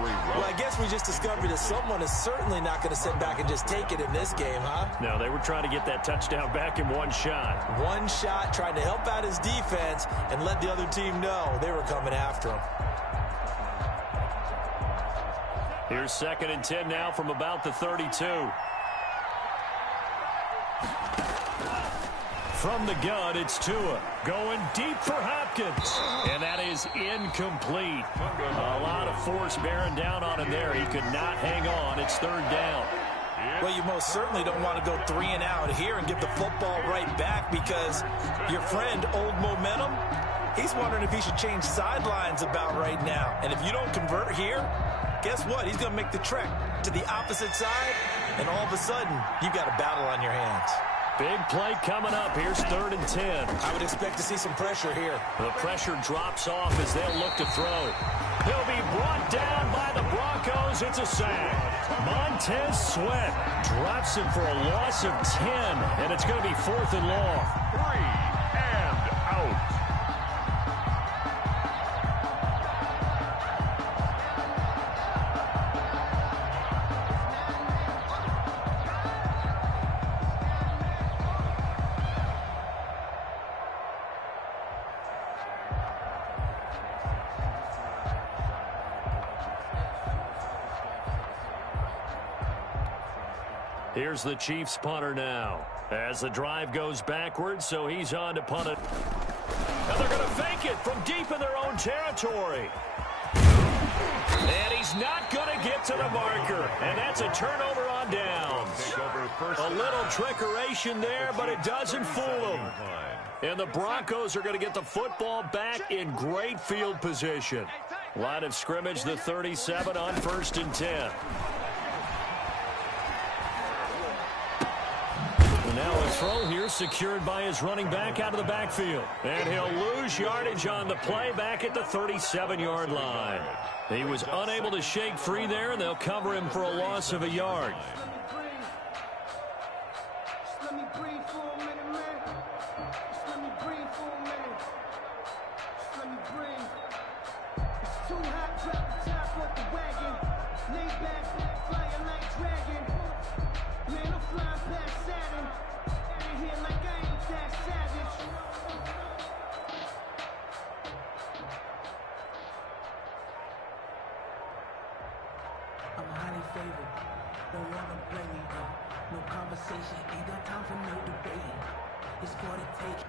Well, I guess we just discovered that someone is certainly not going to sit back and just take it in this game, huh? No, they were trying to get that touchdown back in one shot. One shot, trying to help out his defense and let the other team know they were coming after him. Here's 2nd and 10 now from about the 32. From the gun, it's Tua going deep for Hopkins. And that is incomplete. A lot of force bearing down on him there. He could not hang on. It's 3rd down. Well, you most certainly don't want to go 3 and out here and give the football right back because your friend, Old Momentum, he's wondering if he should change sidelines about right now. And if you don't convert here, guess what? He's going to make the trek to the opposite side, and all of a sudden, you've got a battle on your hands. Big play coming up. Here's 3rd and 10. I would expect to see some pressure here. The pressure drops off as they'll look to throw. He'll be brought down by the Broncos. It's a sack. Montez Sweat drops him for a loss of 10, and it's going to be 4th and long. 3 and out. Here's the Chiefs punter now as the drive goes backwards, so he's on to punt it. And they're going to fake it from deep in their own territory. And he's not going to get to the marker, and that's a turnover on downs. A little trickeration there, but it doesn't fool them. And the Broncos are going to get the football back in great field position. Line of scrimmage, the 37 on 1st and 10. Now a throw here secured by his running back out of the backfield. And he'll lose yardage on the play back at the 37-yard line. He was unable to shake free there, and they'll cover him for a loss of a yard. I'm highly favored. Don't wanna play me though. No conversation, ain't got time for no debate. It's for the take.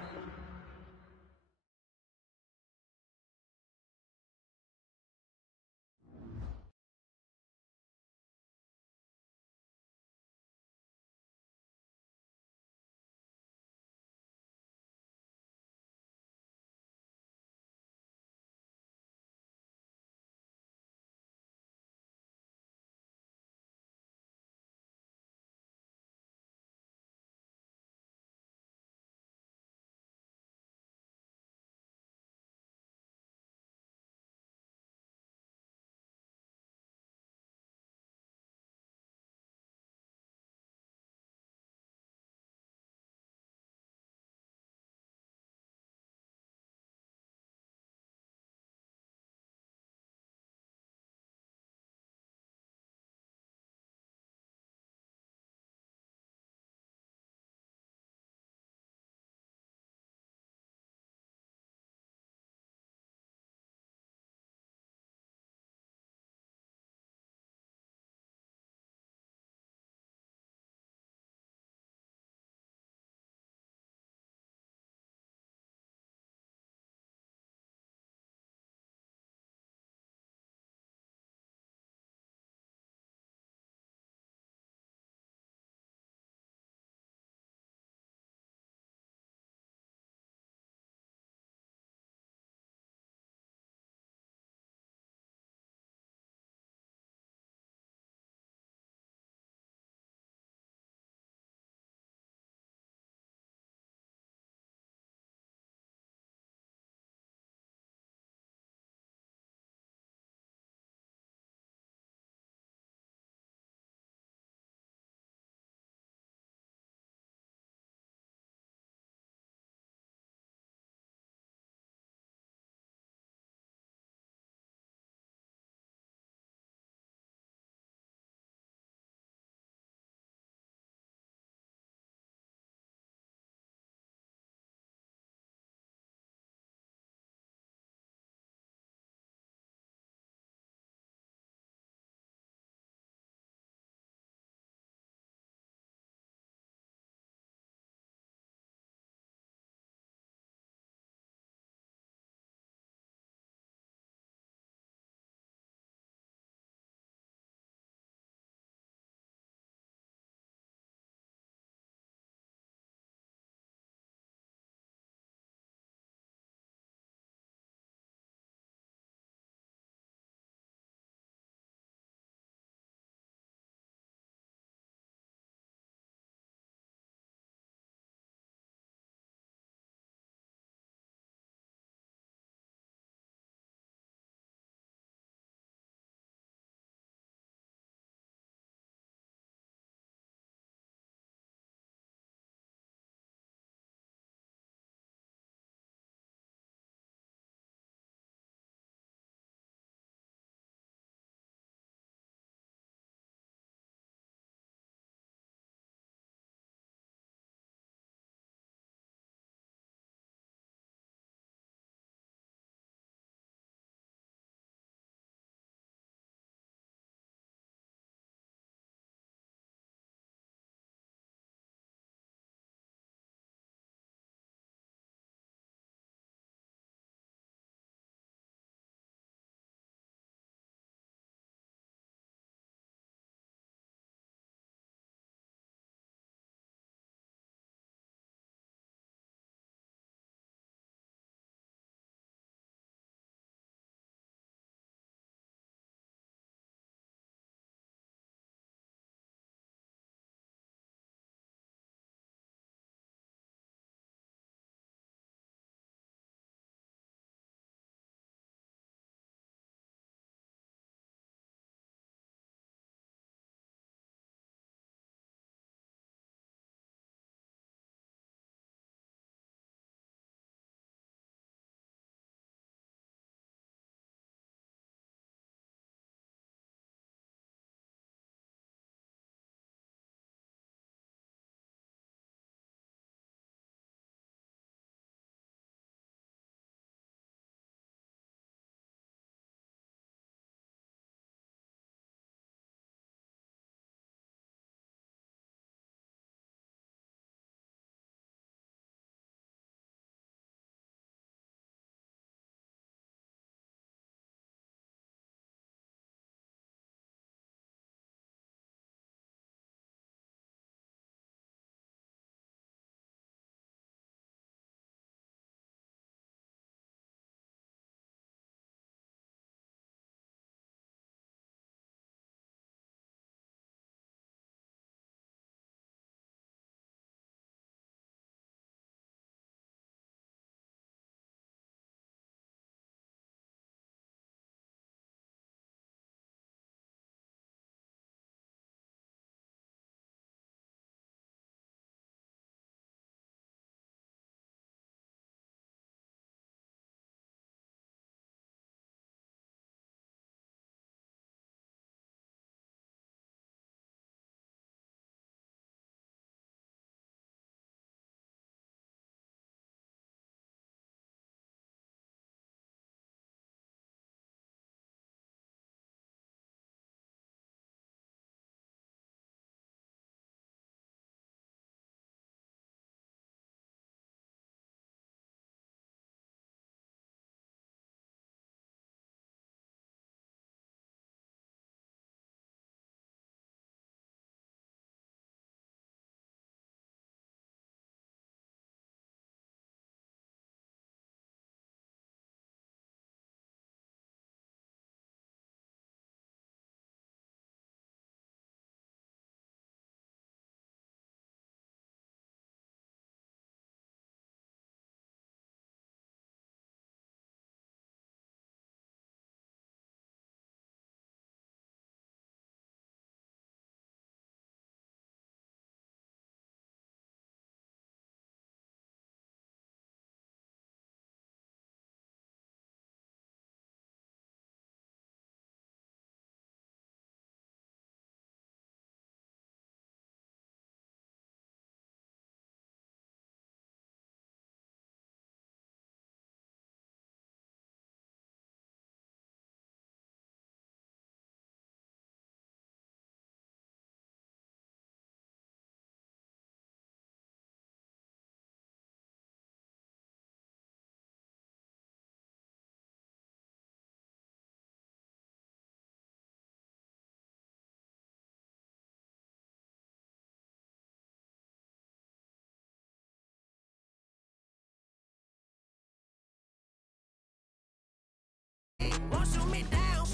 Won't shoot me down,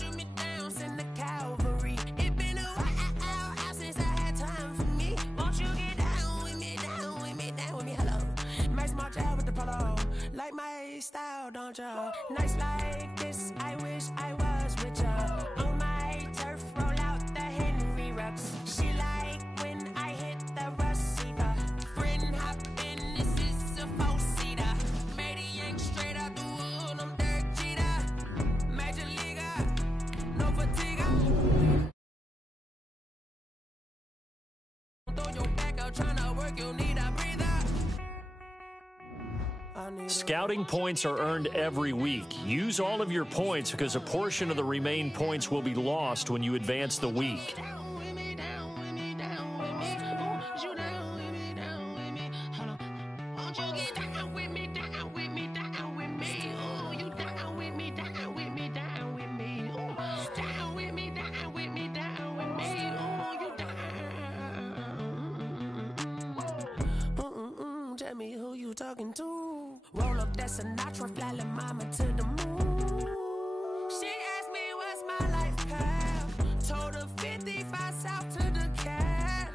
send the cavalry. It been a while since I had time for me. Won't you get down with me, down with me, down with me? Hello. Max March out with the polo. Like my style, don't ya? Nights like this, I wish I was with ya. On my turf, roll out the Henry Rux. She like when I hit the receiver. Friend hop in, this is a four-seater. Made a yank straight out the wood, I'm Derek Jeter. Major leaguer, no fatigue. Throw your back out, tryna work, you need a breather. Scouting points are earned every week. Use all of your points because a portion of the remaining points will be lost when you advance the week. Tell me who you talking to. Roll up that Sinatra, fly la mama to the moon. She asked me what's my life path. Told her 55 south to the cat.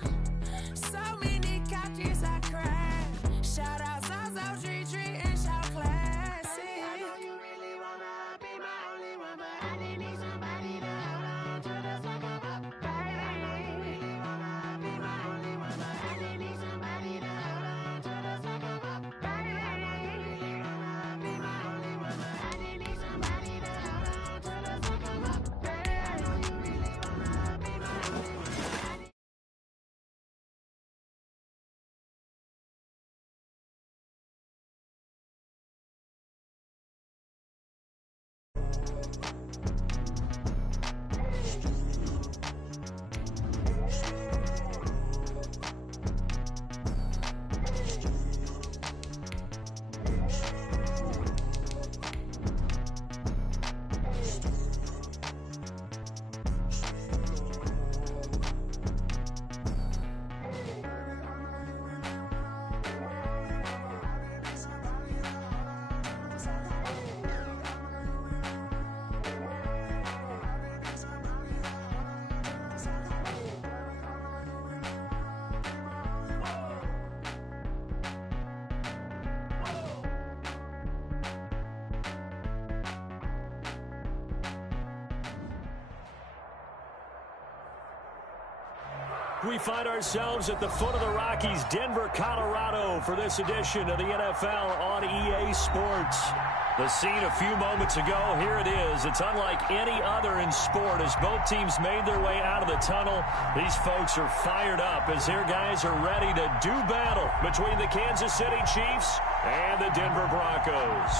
So many couches I cried. Shout out Zazo, Tree, and shout classic. I know you really wanna be my only one, but I didn't need somebody to hold on to the second up. Baby, I know you really wanna be my only one, but I didn't need somebody to hold on to the second up. Baby, I know you really wanna be my only one, but I didn't need somebody to hold on to the second up. Baby, I know you really wanna be my only one, but I didn't. We find ourselves at the foot of the Rockies, Denver, Colorado, for this edition of the NFL on EA Sports. The scene a few moments ago, here it is. It's unlike any other in sport as both teams made their way out of the tunnel. These folks are fired up as their guys are ready to do battle between the Kansas City Chiefs and the Denver Broncos.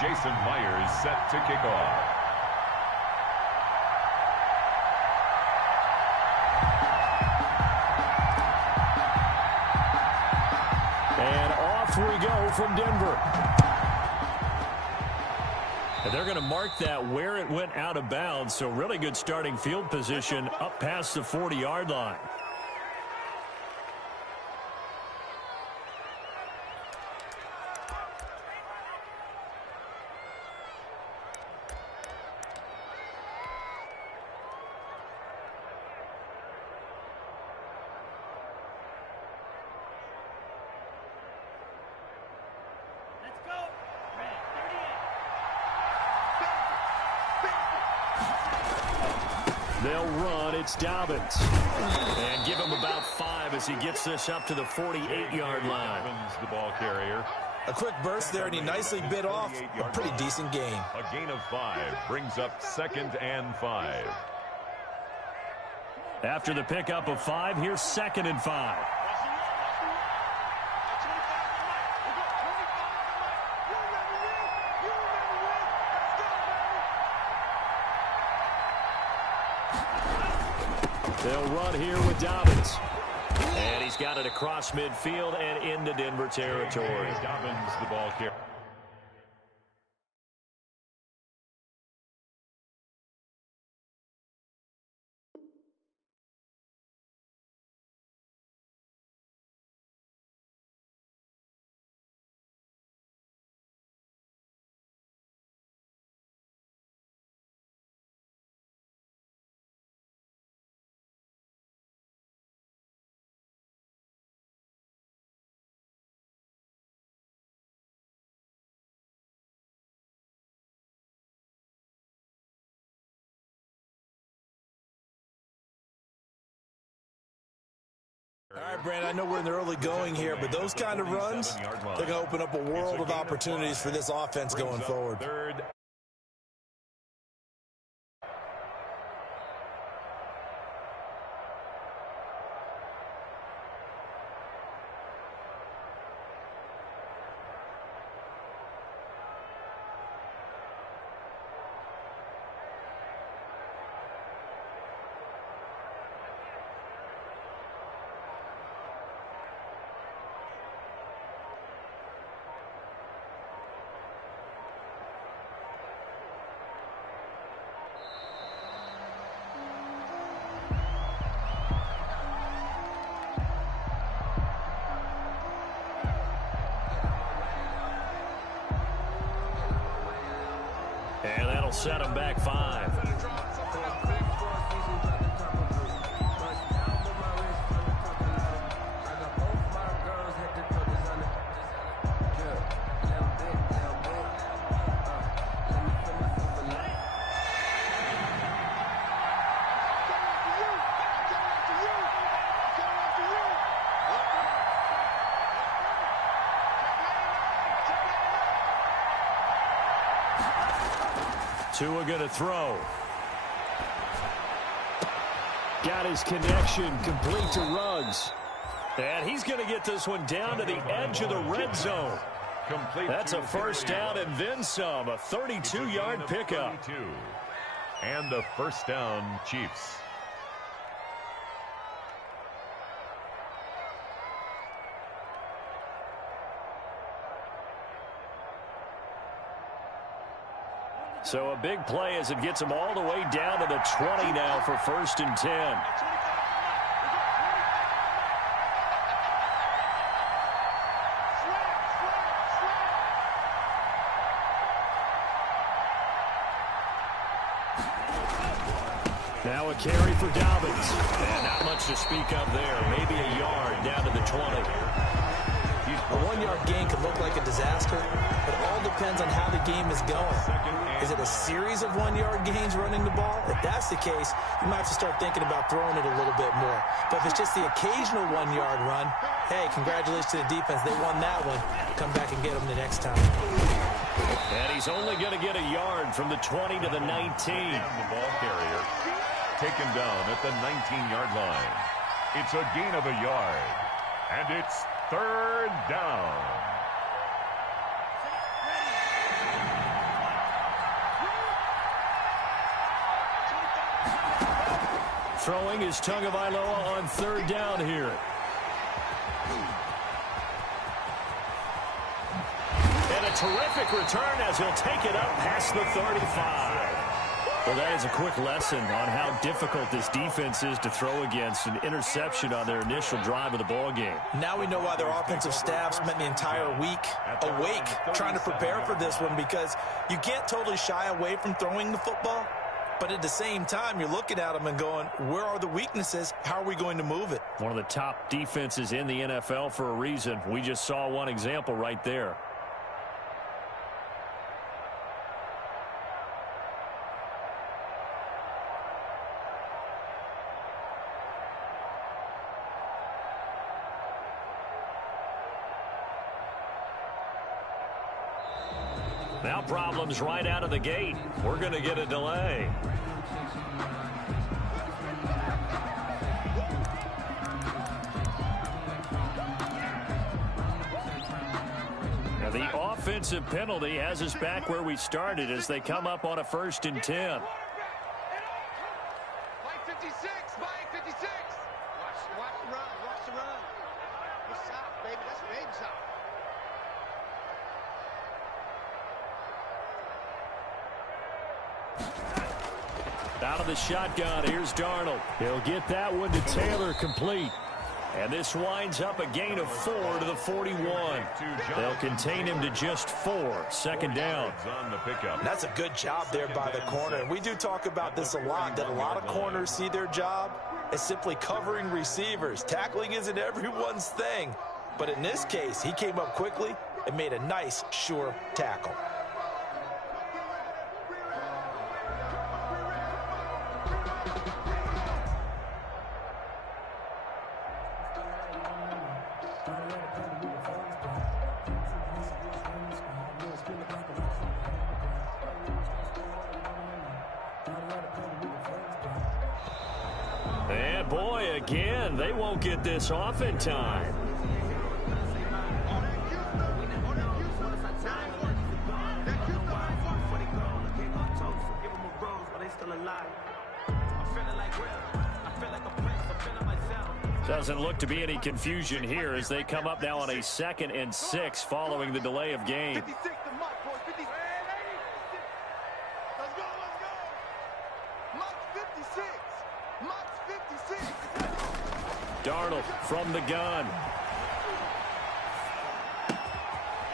Jason Myers set to kick off. And off we go from Denver. And they're going to mark that where it went out of bounds, so really good starting field position up past the 40-yard line. They'll run. It's Dobbins. And give him about 5 as he gets this up to the 48-yard line. Dobbins, the ball carrier. A quick burst there, and he nicely bit off a pretty decent gain. A gain of 5 brings up 2nd and 5. After the pickup of 5, here's 2nd and 5. They'll run here with Dobbins. And he's got it across midfield and into Denver territory. Dobbins, the ball carrier. All right, Brandon, I know we're in the early going here, but those kind of runs, they're going to open up a world of opportunities for this offense going forward. Third. And that'll set him back 5. Tua going to throw. Got his connection complete to Ruggs. And he's going to get this one down to the edge of the red zone. That's a first down and then some. A 32-yard pickup. And the first down, Chiefs. So a big play as it gets him all the way down to the 20 now for 1st and 10. Now a carry for Dobbins. And not much to speak of there. Maybe a yard down to the 20. A 1-yard gain could look like a disaster. It all depends on how the game is going. Is it a series of 1-yard gains running the ball? If that's the case, you might have to start thinking about throwing it a little bit more. But if it's just the occasional 1-yard run, hey, congratulations to the defense. They won that one. Come back and get them the next time. And he's only going to get a yard from the 20 to the 19. The ball carrier taken down at the 19-yard line. It's a gain of a yard. And it's 3rd down. Throwing is Tagovailoa on 3rd down here. And a terrific return as he'll take it up past the 35. Well, that is a quick lesson on how difficult this defense is to throw against. An interception on their initial drive of the ball game. Now we know why their offensive staff spent the entire week awake trying to prepare for this one, because you can't totally shy away from throwing the football. But at the same time, you're looking at them and going, where are the weaknesses? How are we going to move it? One of the top defenses in the NFL for a reason. We just saw one example right there. Now problems right out of the gate. We're going to get a delay. Now the offensive penalty has us back where we started as they come up on a 1st and 10. Mike 56, Mike 56. Watch the run, watch the run. Good shot, baby. That's a baby shot. Out of the shotgun, here's Darnold. He'll get that one to Taylor complete. And this winds up a gain of 4 to the 41. They'll contain him to just 4. 2nd down. That's a good job there by the corner. And we do talk about this a lot, that a lot of corners see their job as simply covering receivers. Tackling isn't everyone's thing. But in this case, he came up quickly and made a nice, sure tackle. boy, again, they won't get this off in time. Doesn't look to be any confusion here as they come up now on a 2nd and 6 following the delay of game. Darnold from the gun.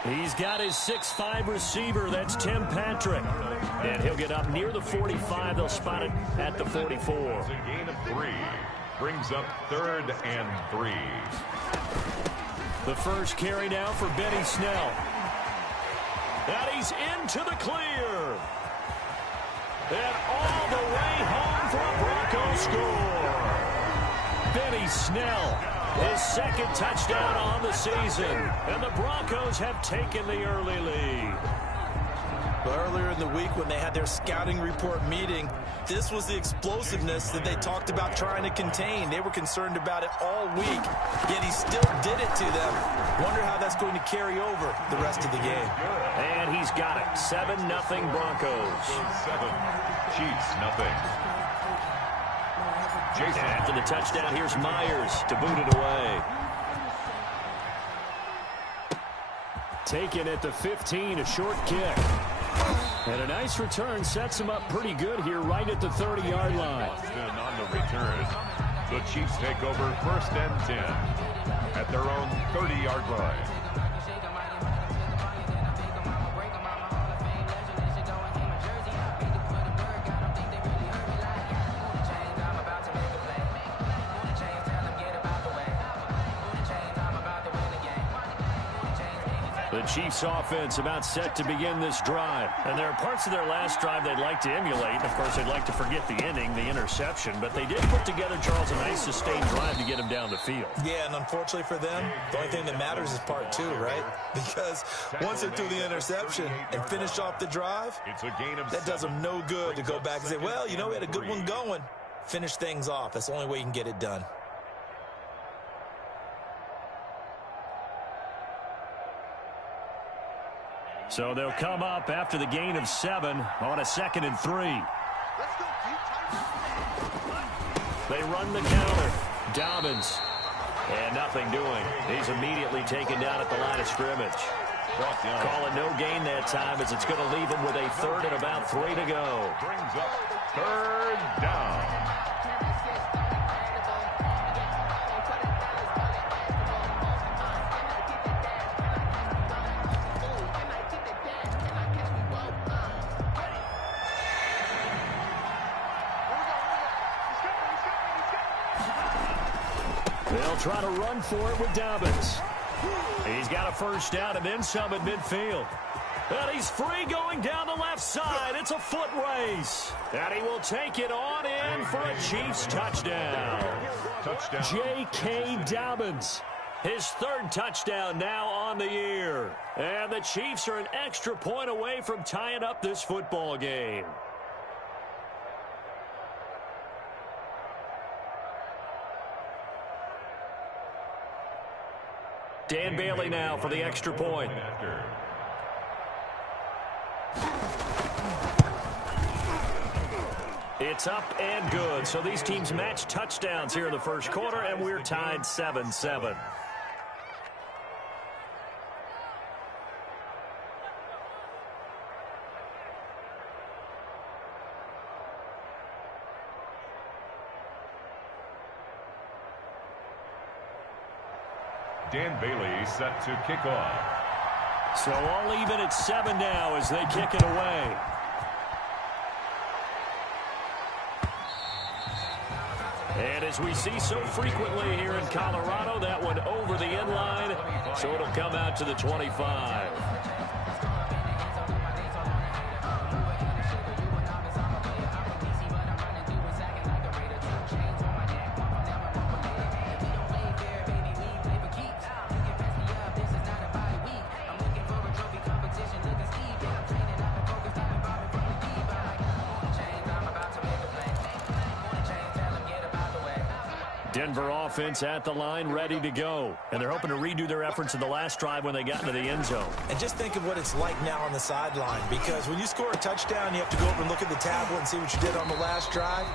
He's got his 6'5" receiver. That's Tim Patrick. And he'll get up near the 45. They'll spot it at the 44. It's a gain of 3. Brings up 3rd and 3. The first carry now for Benny Snell. And he's into the clear. And all the way home for a Broncos score. Benny Snell, his 2nd touchdown on the season. And the Broncos have taken the early lead. Earlier in the week when they had their scouting report meeting, this was the explosiveness that they talked about trying to contain. They were concerned about it all week, yet he still did it to them. Wonder how that's going to carry over the rest of the game. And he's got it. 7-0 Broncos. 7. Chiefs, nothing. Jason. After the touchdown, here's Myers to boot it away. Taken at the 15, a short kick. And a nice return sets him up pretty good here right at the 30-yard line. And on the return, the Chiefs take over 1st and 10 at their own 30-yard line. The Chiefs offense about set to begin this drive. And there are parts of their last drive they'd like to emulate. Of course, they'd like to forget the ending, the interception. But they did put together, Charles, a nice sustained drive to get him down the field. Yeah, and unfortunately for them, the only thing that matters is part 2, right? Because once they threw the interception and finished off the drive, It's a gain of that does them no good to go back and say, well, you know, we had a good one going. Finish things off. That's the only way you can get it done. So they'll come up after the gain of 7 on a 2nd and 3. They run the counter. Dobbins. And nothing doing. He's immediately taken down at the line of scrimmage. Call it no gain that time as it's going to leave him with a 3rd and about 3 to go. Brings up 3rd down. They'll try to run for it with Dobbins. He's got a 1st down and then some at midfield. And he's free going down the left side. It's a foot race. And he will take it on in for a Chiefs touchdown. J.K. Dobbins. His 3rd touchdown now on the year. And the Chiefs are an extra point away from tying up this football game. Dan Bailey now for the extra point. It's up and good. So these teams match touchdowns here in the 1st quarter, and we're tied 7-7. Dan Bailey set to kick off. So all even at 7 now as they kick it away. And as we see so frequently here in Colorado, that one over the end line, so it'll come out to the 25. Denver offense at the line, ready to go. And they're hoping to redo their efforts in the last drive when they got into the end zone. And just think of what it's like now on the sideline, because when you score a touchdown, you have to go over and look at the tablet and see what you did on the last drive.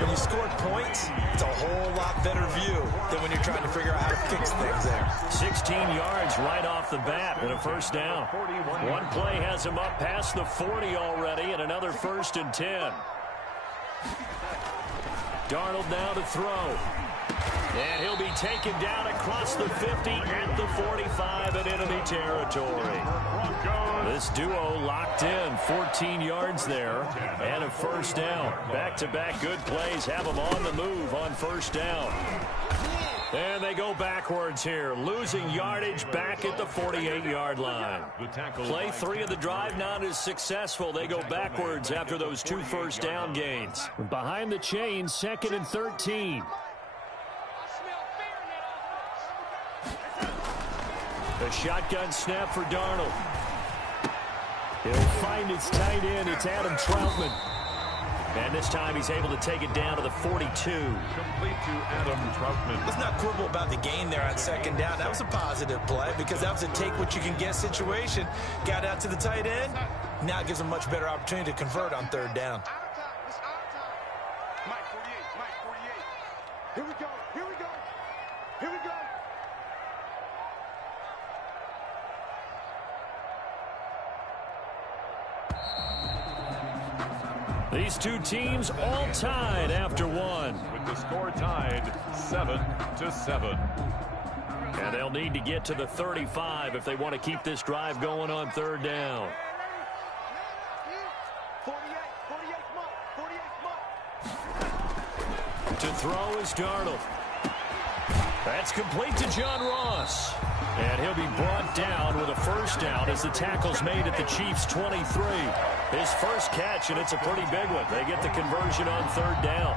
When you scored points, it's a whole lot better view than when you're trying to figure out how to fix things there. 16 yards right off the bat and a first down. One play has him up past the 40 already, and another 1st and 10. Darnold now to throw. And he'll be taken down across the 50 at the 45 in enemy territory. This duo locked in, 14 yards there, and a first down. Back-to-back good plays have them on the move on first down. And they go backwards here, losing yardage back at the 48-yard line. Play 3 of the drive not as successful. They go backwards after those 2 first down gains. Behind the chains, 2nd and 13. A shotgun snap for Darnold. He'll find its tight end. It's Adam Troutman. And this time he's able to take it down to the 42. Complete to Adam Troutman. Let's not quibble about the gain there on 2nd down. That was a positive play because that was a take-what-you-can-get situation. Got out to the tight end. Now it gives him a much better opportunity to convert on 3rd down. It's our time. Mike 48. Here we go. Here we go. Here we go. These two teams all tied after one. With the score tied 7-7. And they'll need to get to the 35 if they want to keep this drive going on 3rd down. 48 month. To throw is Darnold. That's complete to John Ross. And he'll be brought down with a first down as the tackle's made at the Chiefs' 23. His first catch, and it's a pretty big one. They get the conversion on 3rd down.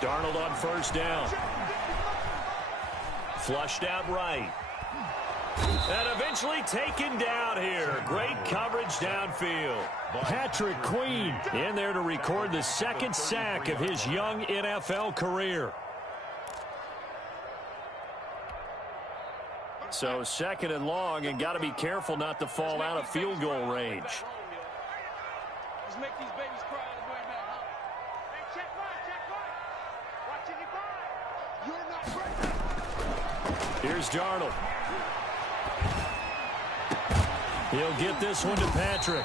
Darnold on first down. Flushed out right. And eventually taken down here. Great coverage downfield. Patrick Queen in there to record the 2nd sack of his young NFL career. So 2nd and long, and got to be careful not to fall out of field goal range. Let's make these babies cry on the way back home. Hey, check right. You're not ready. Here's Darnold. He'll get this one to Patrick.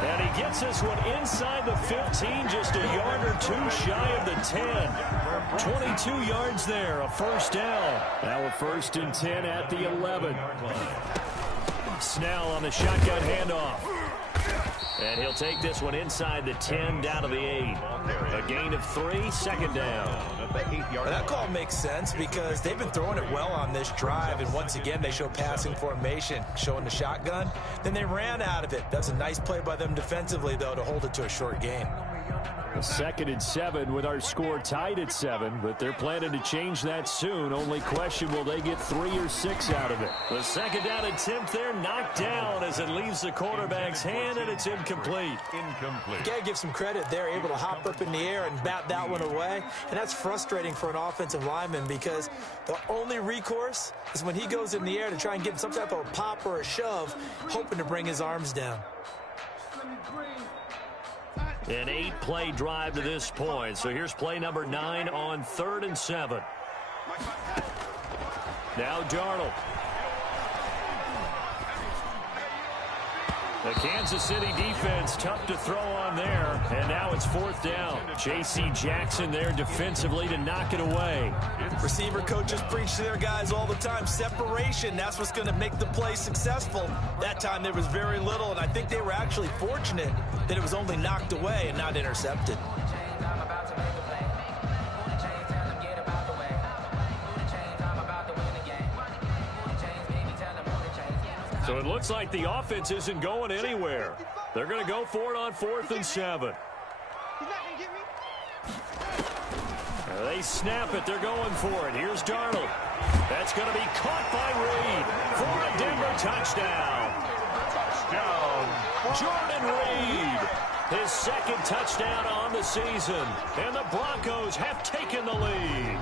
And he gets this one inside the 15, just a yard or 2 shy of the 10. 22 yards there, a first down. Now a 1st and 10 at the 11. Snell on the shotgun handoff. And he'll take this one inside the 10 down to the 8. A gain of 3, 2nd down. That call makes sense because they've been throwing it well on this drive, and once again they show passing formation, showing the shotgun. Then they ran out of it. That's a nice play by them defensively, though, to hold it to a short gain. 2nd and 7 with our score tied at 7, but they're planning to change that soon. Only question, will they get 3 or 6 out of it? The 2nd down attempt there knocked down as it leaves the quarterback's hand, and it's incomplete. You got to give some credit. They're able to hop up in the air and bat that one away, and that's frustrating for an offensive lineman because the only recourse is when he goes in the air to try and get some type of a pop or a shove, hoping to bring his arms down. An 8-play drive to this point. So here's play number 9 on 3rd and 7. Now Darnold. The Kansas City defense tough to throw on there. And now it's 4th down. J.C. Jackson there defensively to knock it away. Receiver coaches preach to their guys all the time. Separation, that's what's going to make the play successful. That time there was very little, and I think they were actually fortunate that it was only knocked away and not intercepted. So it looks like the offense isn't going anywhere. They're going to go for it on 4th and 7. He's not going to get me. They snap it. They're going for it. Here's Darnold. That's going to be caught by Reed for a Denver touchdown. Touchdown. Jordan Reed, his second touchdown on the season. And the Broncos have taken the lead.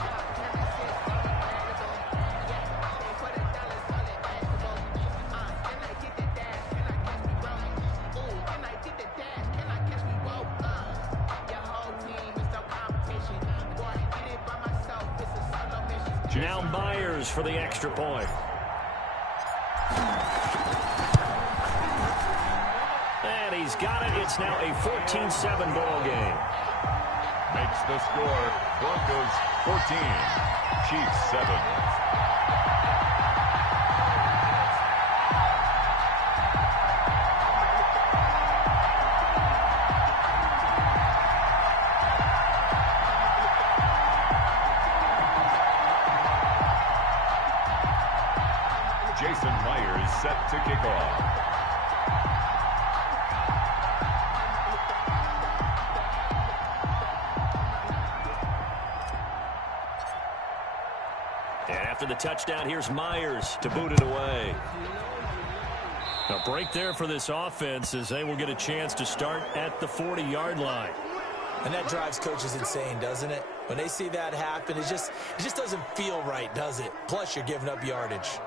Now Myers for the extra point. And he's got it. It's now a 14-7 ball game. Makes the score. Broncos 14, Chiefs 7. Set to kick off. And after the touchdown, here's Myers to boot it away. A break there for this offense as they will get a chance to start at the 40-yard line. And that drives coaches insane, doesn't it? When they see that happen, it just doesn't feel right, does it? Plus, you're giving up yardage.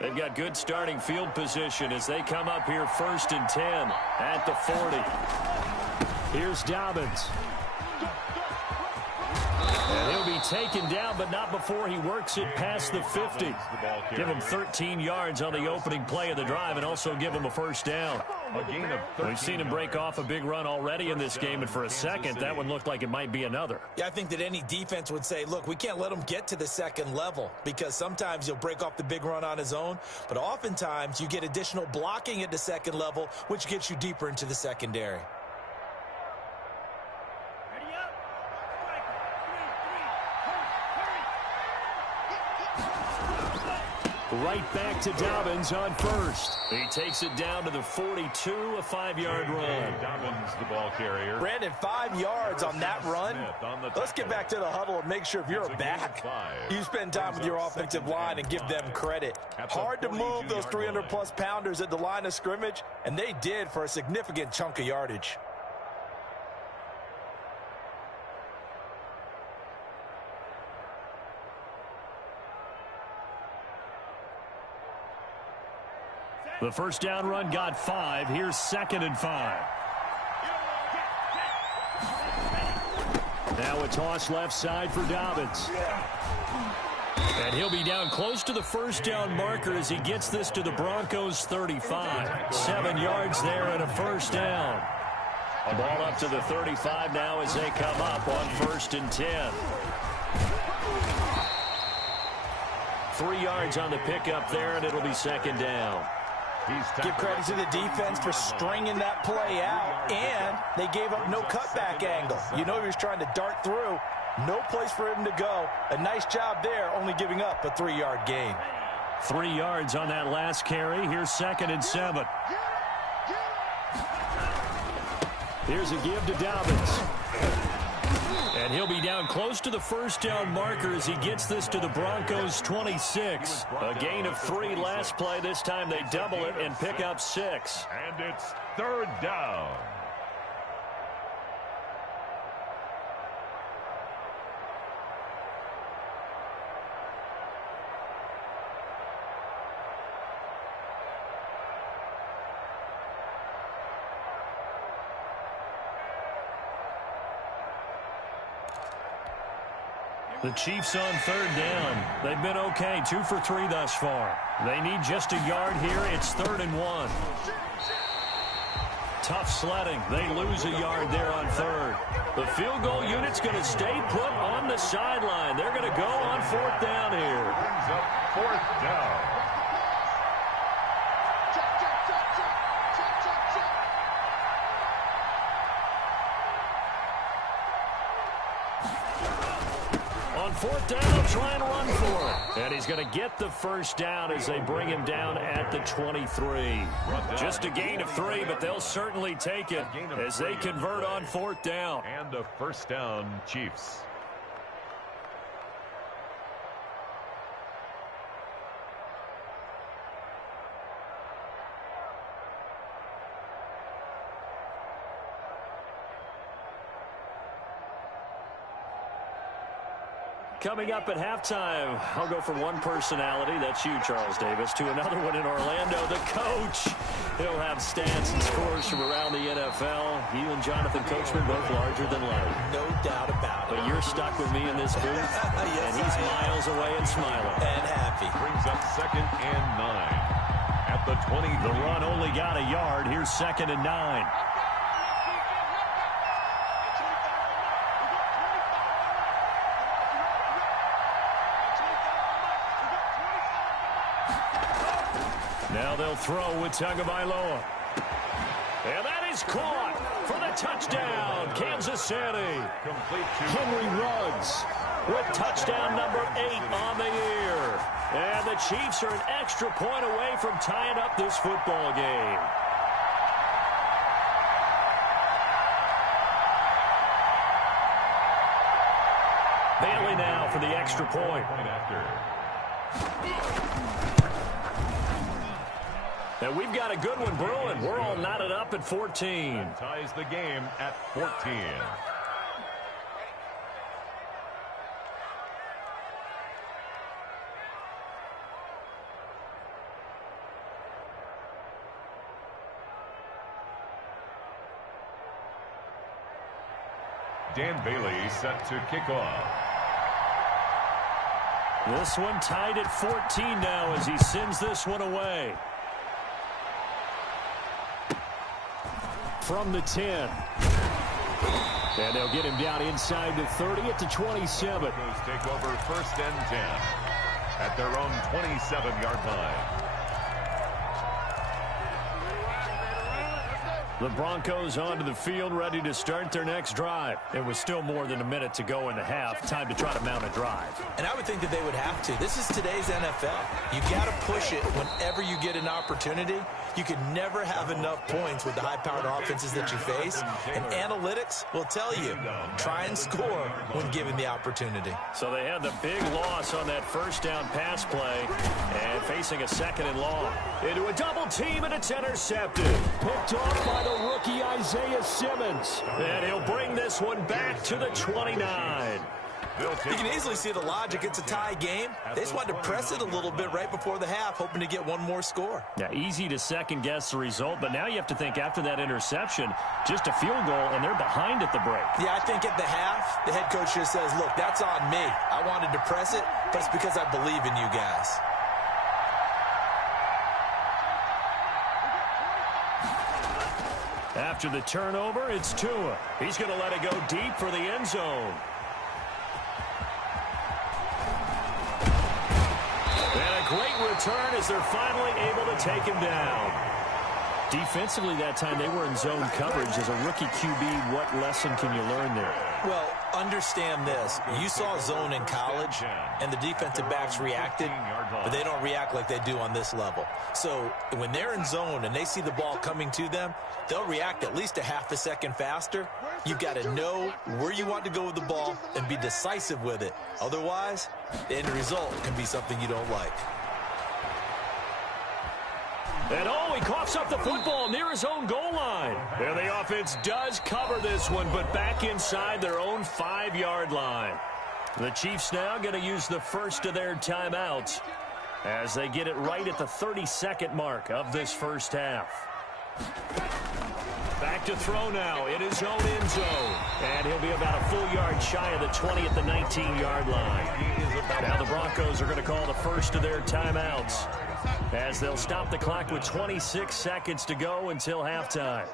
They've got good starting field position as they come up here 1st and 10 at the 40. Here's Dobbins. And he'll be taken down, but not before he works it past the 50. Give him 13 yards on the opening play of the drive and also give him a first down. A gain of 13. We've seen him break off a big run already in this game, and for a second, that one looked like it might be another. Yeah, I think that any defense would say, look, we can't let him get to the second level because sometimes he'll break off the big run on his own, but oftentimes you get additional blocking at the second level, which gets you deeper into the secondary. Right back to Dobbins on first. He takes it down to the 42, a 5-yard run. Dobbins, the ball carrier. Brandon, 5 yards on that run. Let's get back to the huddle and make sure if you're a back, you spend time with your offensive line and give them credit. Hard to move those 300-plus pounders at the line of scrimmage, and they did for a significant chunk of yardage. The first down run got 5. Here's 2nd and 5. Now a toss left side for Dobbins. And he'll be down close to the first down marker as he gets this to the Broncos 35. 7 yards there and a first down. A ball up to the 35 now as they come up on 1st and 10. 3 yards on the pickup there, and it'll be 2nd down. Give credit to the defense for stringing that play out, and they gave up no cutback angle. You know he was trying to dart through. No place for him to go. A nice job there, only giving up a 3-yard gain. 3 yards on that last carry. Here's 2nd and 7. Here's a give to Dobbins. And he'll be down close to the first down marker as he gets this to the Broncos 26. A gain of 3 last play. This time they double it and pick up 6. And it's 3rd down. The Chiefs on 3rd down. They've been okay, 2 for 3 thus far. They need just a yard here. It's 3rd and 1. Tough sledding. They lose a yard there on 3rd. The field goal unit's going to stay put on the sideline. They're going to go on 4th down here. Brings up 4th down. fourth down, they'll try and run for it. And he's going to get the first down as they bring him down at the 23. Just a gain of 3, but they'll certainly take it as they convert on fourth down. And a first down, Chiefs. Coming up at halftime, I'll go from one personality, that's you, Charles Davis, to another one in Orlando, the coach. He'll have stats and scores from around the NFL. You and Jonathan Coachman both larger than life. No doubt about it. But you're stuck with me in this booth, yes, and he's miles away and smiling. And happy. Brings up 2nd and 9 at the 20. The run only got a yard. Here's 2nd and 9. Now they'll throw with Tagovailoa. And that is caught for the touchdown, Kansas City. Complete to Henry Ruggs with touchdown number 8 on the year. And the Chiefs are an extra point away from tying up this football game. Bailey now for the extra point. And we've got a good one brewing. We're all knotted up at 14. Ties the game at 14. Dan Bailey set to kick off. This one tied at 14 now as he sends this one away. From the 10. And they'll get him down inside the 30 at the 27. Broncos take over 1st and 10 at their own 27-yard line. The Broncos onto the field, ready to start their next drive. It was still more than a minute to go in the half. Time to try to mount a drive. And I would think that they would have to. This is today's NFL. You got to push it whenever you get an opportunity. You can never have enough points with the high-powered offenses that you face. And analytics will tell you, try and score when given the opportunity. So they had the big loss on that first down pass play and facing a 2nd and long. Into a double team, and it's intercepted. Picked off by the rookie Isaiah Simmons. And he'll bring this one back to the 29. You can easily see the logic. It's a tie game. They just wanted to press it a little bit right before the half, hoping to get one more score. Yeah, easy to second-guess the result, but now you have to think after that interception, just a field goal, and they're behind at the break. Yeah, I think at the half, the head coach just says, look, that's on me. I wanted to press it, but it's because I believe in you guys. After the turnover, it's Tua. He's going to let it go deep for the end zone. And a great return as they're finally able to take him down. Defensively that time, they were in zone coverage. As a rookie QB, what lesson can you learn there? Well, understand this. You saw zone in college, and the defensive backs reacted, but they don't react like they do on this level. So when they're in zone and they see the ball coming to them, they'll react at least a half a second faster. You've got to know where you want to go with the ball and be decisive with it. Otherwise, the end result can be something you don't like. And he coughs up the football near his own goal line. And the offense does cover this one, but back inside their own 5-yard line. The Chiefs now going to use the first of their timeouts as they get it right at the 32nd mark of this first half. Back to throw now in his own end zone. And he'll be about a full yard shy of the 20 at the 19-yard line. Now the Broncos are going to call the first of their timeouts as they'll stop the clock with 26 seconds to go until halftime.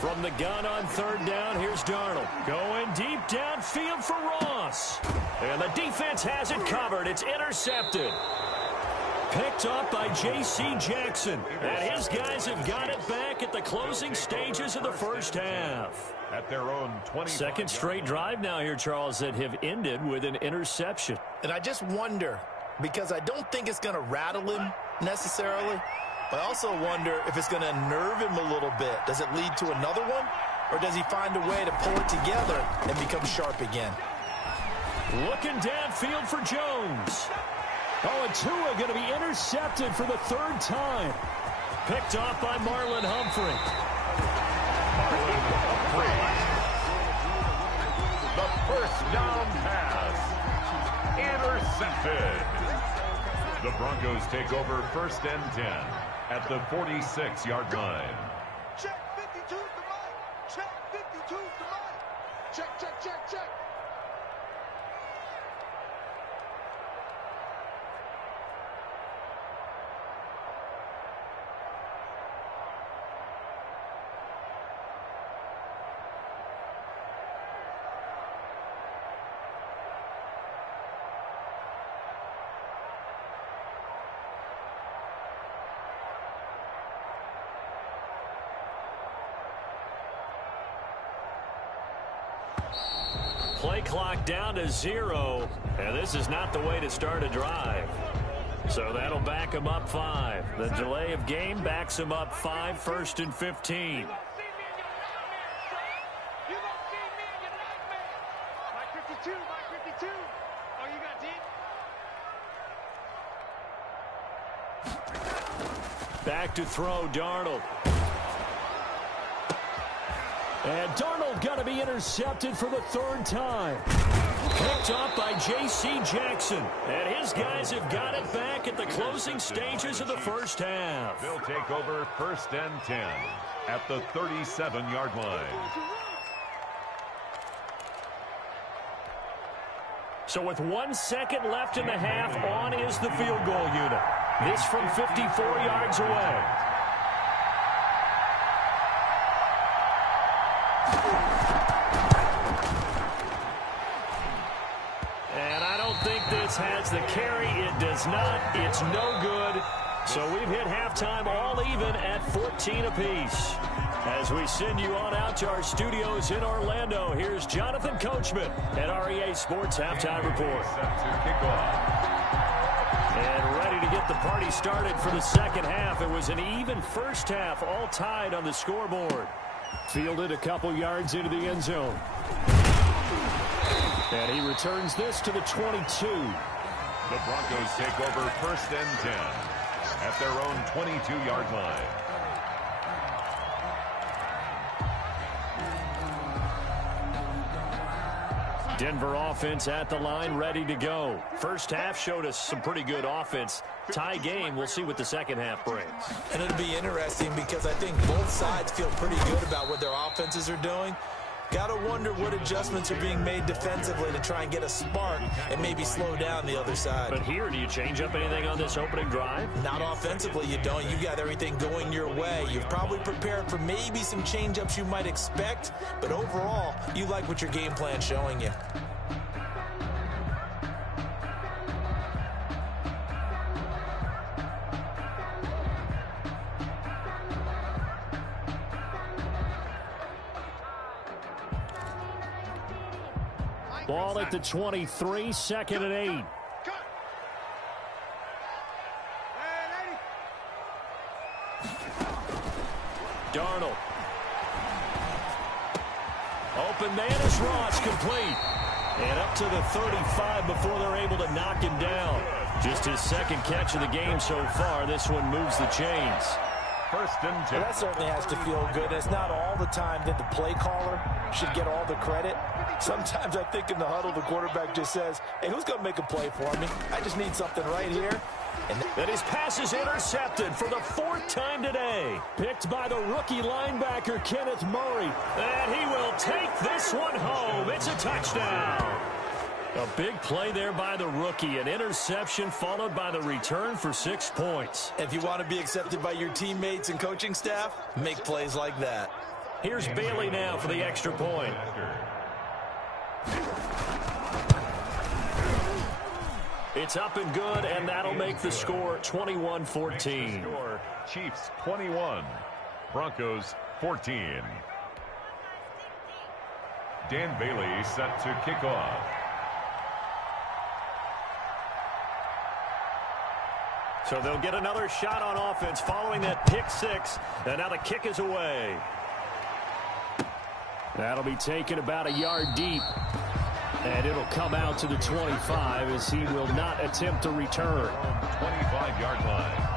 From the gun on third down, here's Darnold. Going deep downfield for Ross. And the defense has it covered. It's intercepted. Picked up by J.C. Jackson. And his guys have got it back at the closing stages of the first half. At their own 20. Second straight drive now here, Charles, that have ended with an interception. And I just wonder, because I don't think it's going to rattle him necessarily, but I also wonder if it's going to nerve him a little bit. Does it lead to another one? Or does he find a way to pull it together and become sharp again? Looking downfield for Jones. Oh, and Tua going to be intercepted for the third time. Picked off by Marlon Humphrey. The first down pass. Intercepted. The Broncos take over 1st and 10 at the 46-yard line. Check 52's the mic. Check 52's the mic. Check, check, check, check. Play clock down to 0, and this is not the way to start a drive. So that'll back them up 5. The delay of game backs them up 5, 1st and 15. Back to throw, Darnold. And Darnold got to be intercepted for the third time. Picked up by J.C. Jackson. And his guys have got it back at the closing stages of the first half. They'll take over 1st and 10 at the 37-yard line. So with 1 second left in the half, on is the field goal unit. This from 54 yards away. And I don't think this has the carry. It does not. It's no good. So we've hit halftime all even at 14 apiece. As we send you on out to our studios in Orlando, here's Jonathan Coachman at REA Sports Halftime Report. And ready to get the party started for the second half. It was an even first half, all tied on the scoreboard. Fielded a couple yards into the end zone. And he returns this to the 22. The Broncos take over 1st and 10 at their own 22-yard line. Denver offense at the line, ready to go. First half showed us some pretty good offense. Tie game, we'll see what the second half brings. And it'll be interesting because I think both sides feel pretty good about what their offenses are doing. Got to wonder what adjustments are being made defensively to try and get a spark and maybe slow down the other side. But here, do you change up anything on this opening drive? Not offensively, you don't. You got everything going your way. You've probably prepared for maybe some change-ups you might expect, but overall, you like what your game plan's showing you. Ball at the 23, 2nd and 8. Darnold. Open man is Ross, complete. And up to the 35 before they're able to knock him down. Just his second catch of the game so far. This one moves the chains. 1st and 10. Well, that certainly has to feel good. It's not all the time that the play caller should get all the credit. Sometimes I think in the huddle, the quarterback just says, hey, who's going to make a play for me? I just need something right here. And his pass is intercepted for the 4th time today. Picked by the rookie linebacker, Kenneth Murray. And he will take this one home. It's a touchdown. A big play there by the rookie. An interception followed by the return for 6 points. If you want to be accepted by your teammates and coaching staff, make plays like that. Here's Bailey now for the extra point. It's up and good, and that'll make the score 21-14. Chiefs 21, Broncos 14. Dan Bailey set to kick off. So they'll get another shot on offense following that pick six, and now the kick is away. That'll be taken about a yard deep, and it'll come out to the 25 as he will not attempt to return. 25-yard line.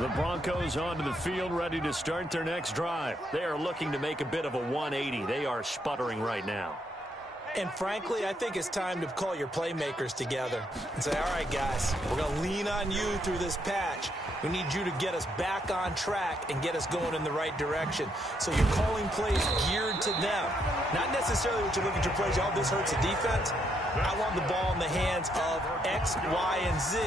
The Broncos onto the field, ready to start their next drive. They are looking to make a bit of a 180. They are sputtering right now. And frankly, I think it's time to call your playmakers together and say, all right, guys, we're going to lean on you through this patch. We need you to get us back on track and get us going in the right direction. So you're calling plays geared to them. Not necessarily what you look at your plays, oh, this hurts the defense. I want the ball in the hands of X, Y, and Z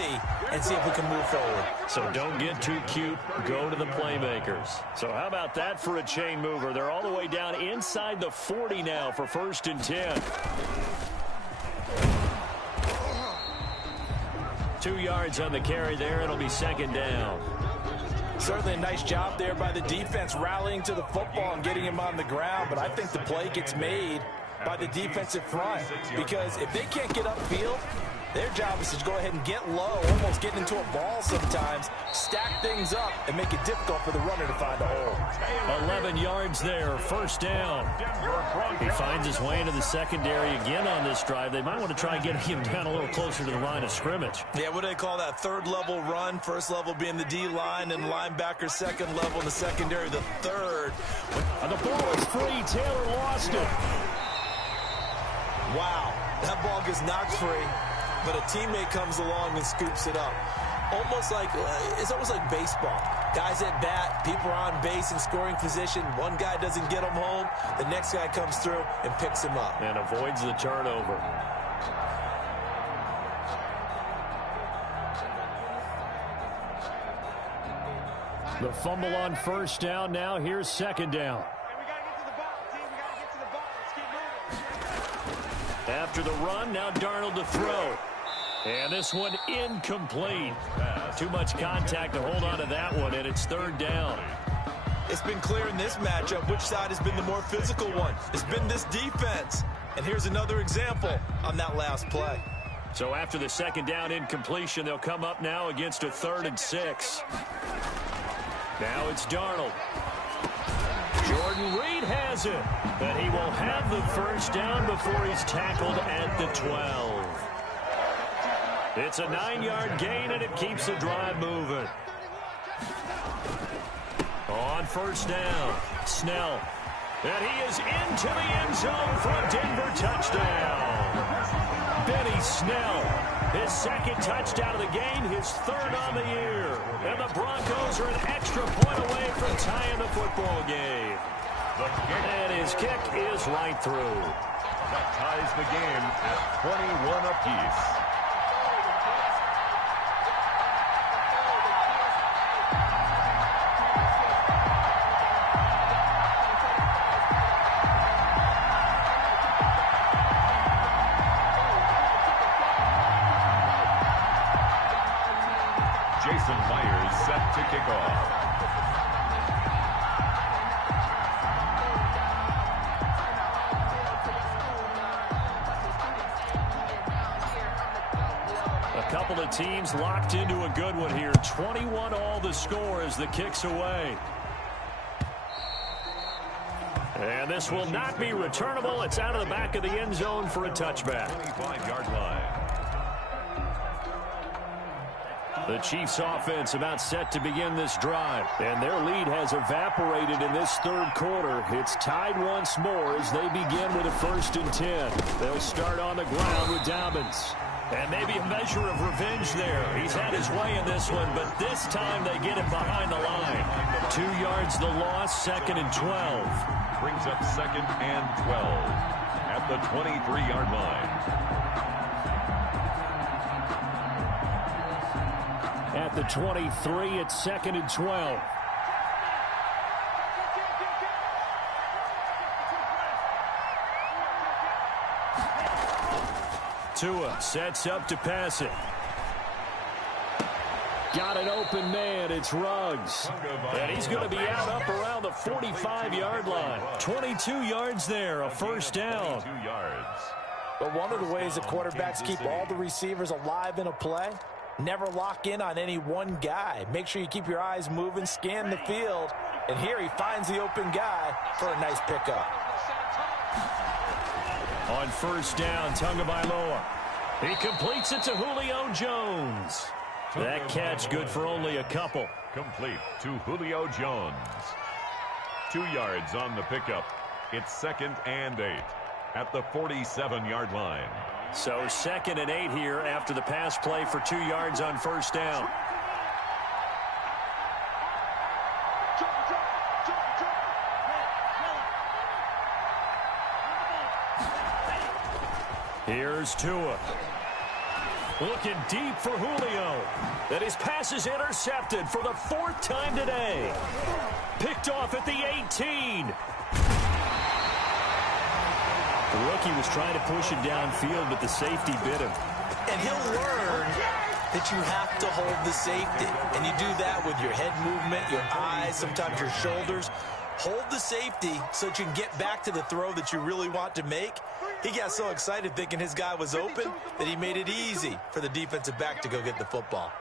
and see if we can move forward. So don't get too cute. Go to the playmakers. So how about that for a chain mover? They're all the way down inside the 40 now for 1st and 10. 2 yards on the carry there. It'll be 2nd down. Certainly a nice job there by the defense rallying to the football and getting him on the ground, but I think the play gets made by the defensive front, because if they can't get upfield, their job is to go ahead and get low, almost get into a ball sometimes, stack things up, and make it difficult for the runner to find a hole. 11 yards there, 1st down. He finds his way into the secondary again on this drive. They might want to try getting him down a little closer to the line of scrimmage. Yeah, what do they call that? 3rd level run, 1st level being the D-line, and linebacker 2nd level in the secondary, the 3rd. And the ball is free. Taylor lost it. Wow, that ball gets knocked free, but a teammate comes along and scoops it up. It's almost like baseball. Guys at bat, people are on base in scoring position. One guy doesn't get him home, the next guy comes through and picks him up. And avoids the turnover. The fumble on 1st down. Now here's 2nd down. After the run, now Darnold to throw. And this one incomplete. Too much contact to hold on to that one, and it's 3rd down. It's been clear in this matchup which side has been the more physical one. It's been this defense. And here's another example on that last play. So after the 2nd down incompletion, they'll come up now against a 3rd and 6. Now it's Darnold. Jordan Reed has it, but he will have the 1st down before he's tackled at the 12. It's a 9-yard gain, and it keeps the drive moving. On 1st down, Snell. And he is into the end zone for a Denver touchdown. Benny Snell, his 2nd touchdown of the game, his 3rd on the year. And the Broncos are an extra point away from tying the football game. And his kick is right through. That ties the game at 21 apiece. Jason Myers set to kick off. A couple of teams locked into a good one here. 21 all the score as the kick's away. And this will not be returnable. It's out of the back of the end zone for a touchback. 25-yard line. The Chiefs offense about set to begin this drive, and their lead has evaporated in this 3rd quarter. It's tied once more as they begin with a 1st and 10. They'll start on the ground with Dobbins. And maybe a measure of revenge there. He's had his way in this one, but this time they get him behind the line. 2 yards the loss, 2nd and 12. Brings up 2nd and 12 at the 23-yard line. At the 23, it's 2nd and 12. Tua sets up to pass it. Got an open man. It's Ruggs. And he's going to be out up around the 45-yard line. 22 yards there, a first down. 22 yards. But one of the ways that quarterbacks keep all the receivers alive in a play, never lock in on any one guy. Make sure you keep your eyes moving, scan the field. And here he finds the open guy for a nice pickup. On first down, Tagovailoa. He completes it to Julio Jones. That catch good for only a couple. Complete to Julio Jones. 2 yards on the pickup. It's 2nd and 8 at the 47-yard line. So 2nd and 8 here after the pass play for 2 yards on first down. Here's Tua. Looking deep for Julio. That his pass is intercepted for the 4th time today. Picked off at the 18. The rookie was trying to push it downfield, but the safety bit him. And he'll learn that you have to hold the safety. And you do that with your head movement, your eyes, sometimes your shoulders. Hold the safety so that you can get back to the throw that you really want to make. He got so excited thinking his guy was open that he made it easy for the defensive back to go get the football.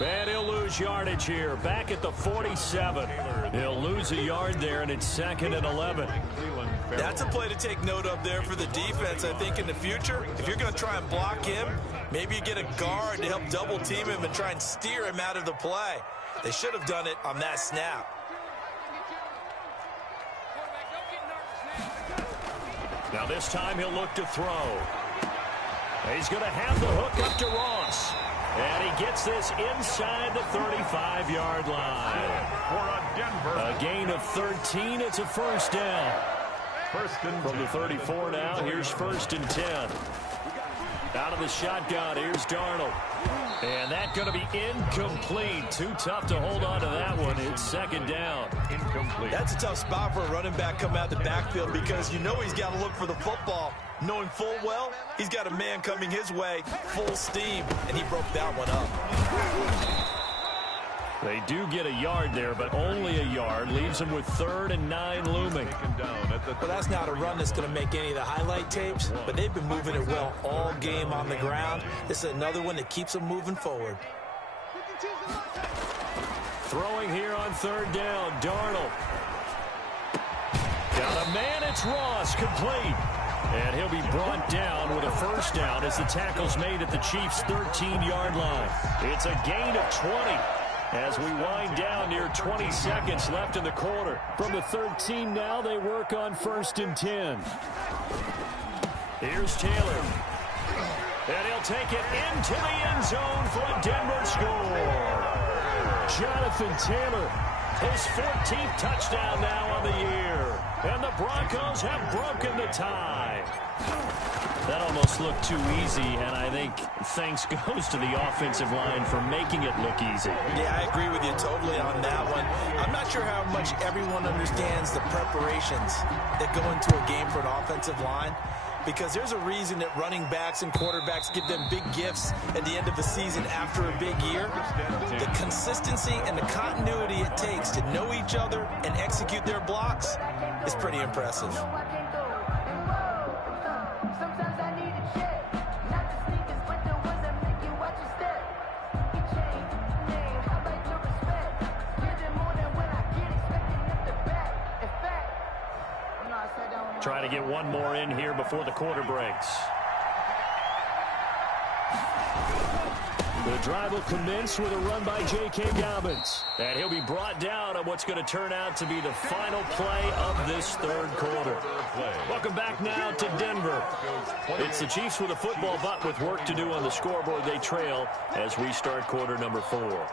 And he'll lose yardage here. Back at the 47. He'll lose a yard there, and it's 2nd and 11. That's a play to take note of there for the defense, I think, in the future. If you're going to try and block him, maybe you get a guard to help double-team him and try and steer him out of the play. They should have done it on that snap. Now this time he'll look to throw. He's going to have the hook up to Ross. And he gets this inside the 35-yard line. For a Denver. A gain of 13. It's a first down. First and From the 34 now, here's 1st and 10. Out of the shotgun, here's Darnold. And that's going to be incomplete. Too tough to hold on to that one. It's 2nd down. incomplete. That's a tough spot for a running back coming out the backfield because you know he's got to look for the football, knowing full well he's got a man coming his way full steam, and he broke that one up. They do get a yard there, but only a yard. Leaves them with 3rd and 9 looming. Well, that's not a run that's going to make any of the highlight tapes, but they've been moving it well all game on the ground. This is another one that keeps them moving forward. Throwing here on 3rd down, Darnold. Got a man, it's Ross, complete. And he'll be brought down with a first down as the tackle's made at the Chiefs' 13-yard line. It's a gain of 20. As we wind down near 20 seconds left in the quarter. From the 13 now, they work on 1st and 10. Here's Taylor. And he'll take it into the end zone for a Denver score. Jonathan Taylor, his 14th touchdown now on the year. And the Broncos have broken the tie. That almost looked too easy, and I think thanks goes to the offensive line for making it look easy. Yeah, I agree with you totally on that one. I'm not sure how much everyone understands the preparations that go into a game for an offensive line, because there's a reason that running backs and quarterbacks give them big gifts at the end of the season after a big year. The consistency and the continuity it takes to know each other and execute their blocks is pretty impressive. Trying to get one more in here before the quarter breaks. The drive will commence with a run by J.K. Dobbins. And he'll be brought down on what's going to turn out to be the final play of this 3rd quarter. Welcome back now to Denver. It's the Chiefs with a football, but with work to do on the scoreboard. They trail as we start quarter number 4.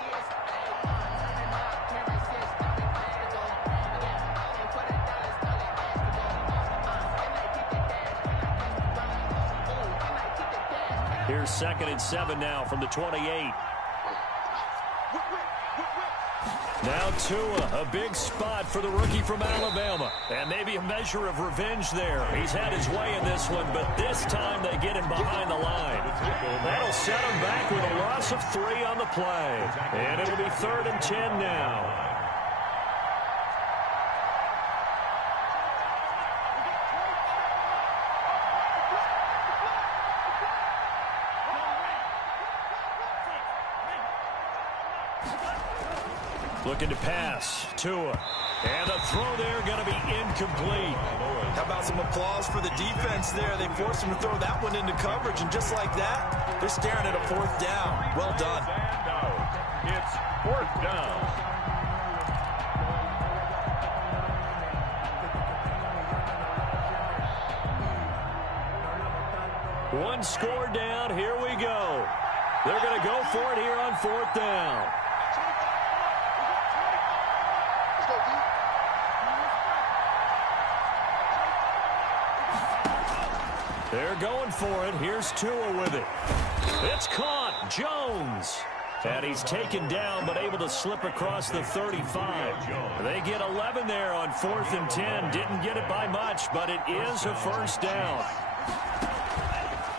Here's 2nd and 7 now from the 28. Now Tua, a big spot for the rookie from Alabama. And maybe a measure of revenge there. He's had his way in this one, but this time they get him behind the line. That'll set him back with a loss of 3 on the play. And it'll be 3rd and 10 now. Looking to pass. Tua. And the throw there going to be incomplete. How about some applause for the defense there? They forced him to throw that one into coverage, and just like that, they're staring at a 4th down. Well done. It's 4th down. One score down. Here we go. They're going to go for it here on 4th down. They're going for it. Here's Tua with it. It's caught. Jones. And he's taken down, but able to slip across the 35. They get 11 there on 4th and 10. Didn't get it by much, but it is a 1st down.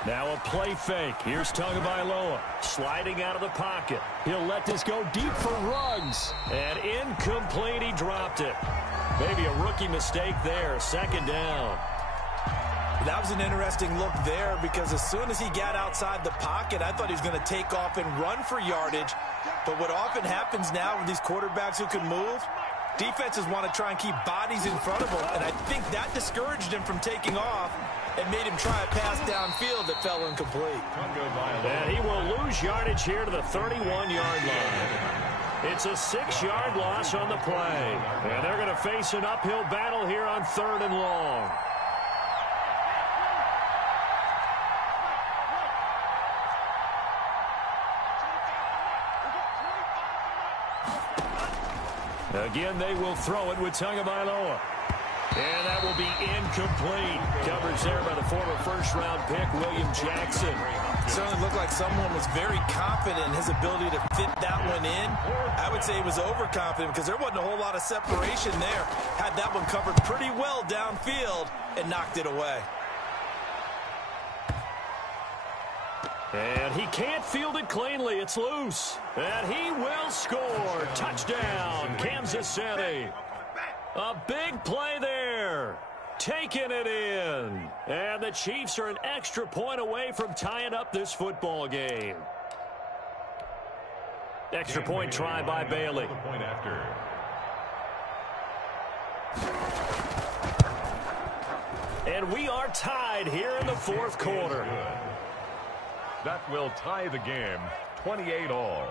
Now a play fake. Here's Tagovailoa sliding out of the pocket. He'll let this go deep for Ruggs. And incomplete. He dropped it. Maybe a rookie mistake there. 2nd down. That was an interesting look there because as soon as he got outside the pocket, I thought he was going to take off and run for yardage. But what often happens now with these quarterbacks who can move, defenses want to try and keep bodies in front of them. And I think that discouraged him from taking off and made him try a pass downfield that fell incomplete. And he will lose yardage here to the 31-yard line. It's a 6-yard loss on the play. And they're going to face an uphill battle here on 3rd and long. Again, they will throw it with Tagovailoa. And that will be incomplete. Coverage there by the former 1st-round pick, William Jackson. It certainly looked like someone was very confident in his ability to fit that one in. I would say he was overconfident because there wasn't a whole lot of separation there. Had that one covered pretty well downfield and knocked it away. And he can't field it cleanly. It's loose. And he will score. Touchdown, Kansas City. A big play there. Taking it in. And the Chiefs are an extra point away from tying up this football game. Extra point try by Bailey. Point after. And we are tied here in the 4th quarter. That will tie the game, 28-all.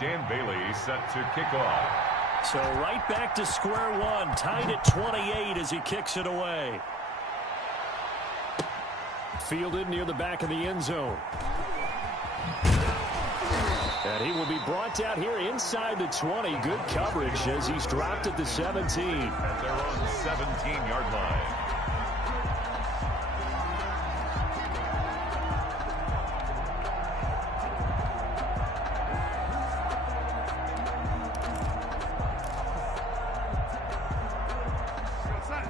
Dan Bailey set to kick off. So right back to square one, tied at 28 as he kicks it away. Fielded near the back of the end zone. And he will be brought down here inside the 20. Good coverage as he's dropped at the 17. At their own 17-yard line.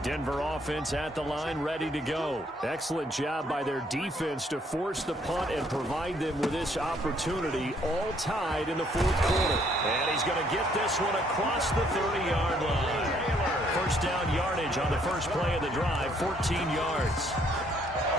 Denver offense at the line, ready to go. Excellent job by their defense to force the punt and provide them with this opportunity, all tied in the 4th quarter. And he's going to get this one across the 30-yard line. 1st down yardage on the first play of the drive, 14 yards.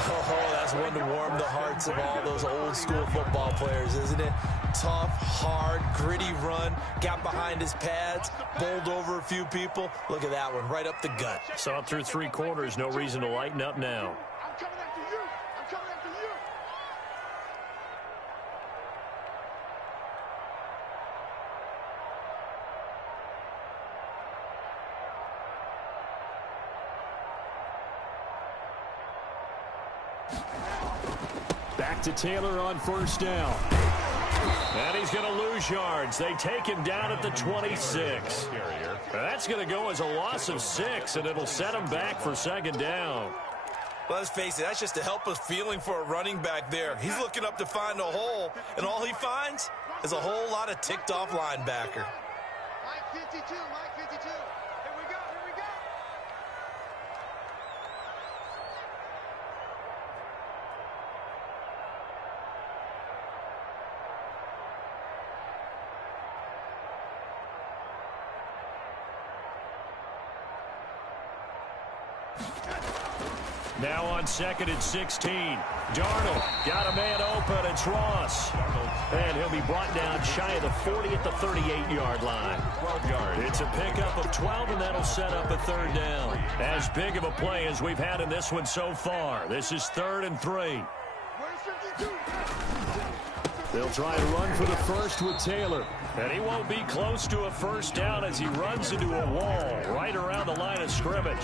Oh, that's one to warm the hearts of all those old school football players, isn't it? Tough, hard, gritty run, got behind his pads, bowled over a few people. Look at that one, right up the gut. Saw it through 3 quarters, no reason to lighten up now. I'm coming after you. I'm coming after you. Back to Taylor on 1st down. And he's going to lose yards. They take him down at the 26. That's going to go as a loss of 6, and it'll set him back for second down. Well, let's face it, that's just a helpless feeling for a running back there. He's looking up to find a hole, and all he finds is a whole lot of ticked-off linebacker. Mike 52, Mike 52. Here we go, here we go. Now on 2nd and 16. Darnold got a man open. It's Ross. And he'll be brought down shy of the 40 at the 38-yard line. 12 yards. It's a pickup of 12, and that'll set up a third down. As big of a play as we've had in this one so far. This is 3rd and 3. Where's 52? They'll try and run for the first with Taylor. And he won't be close to a first down as he runs into a wall right around the line of scrimmage.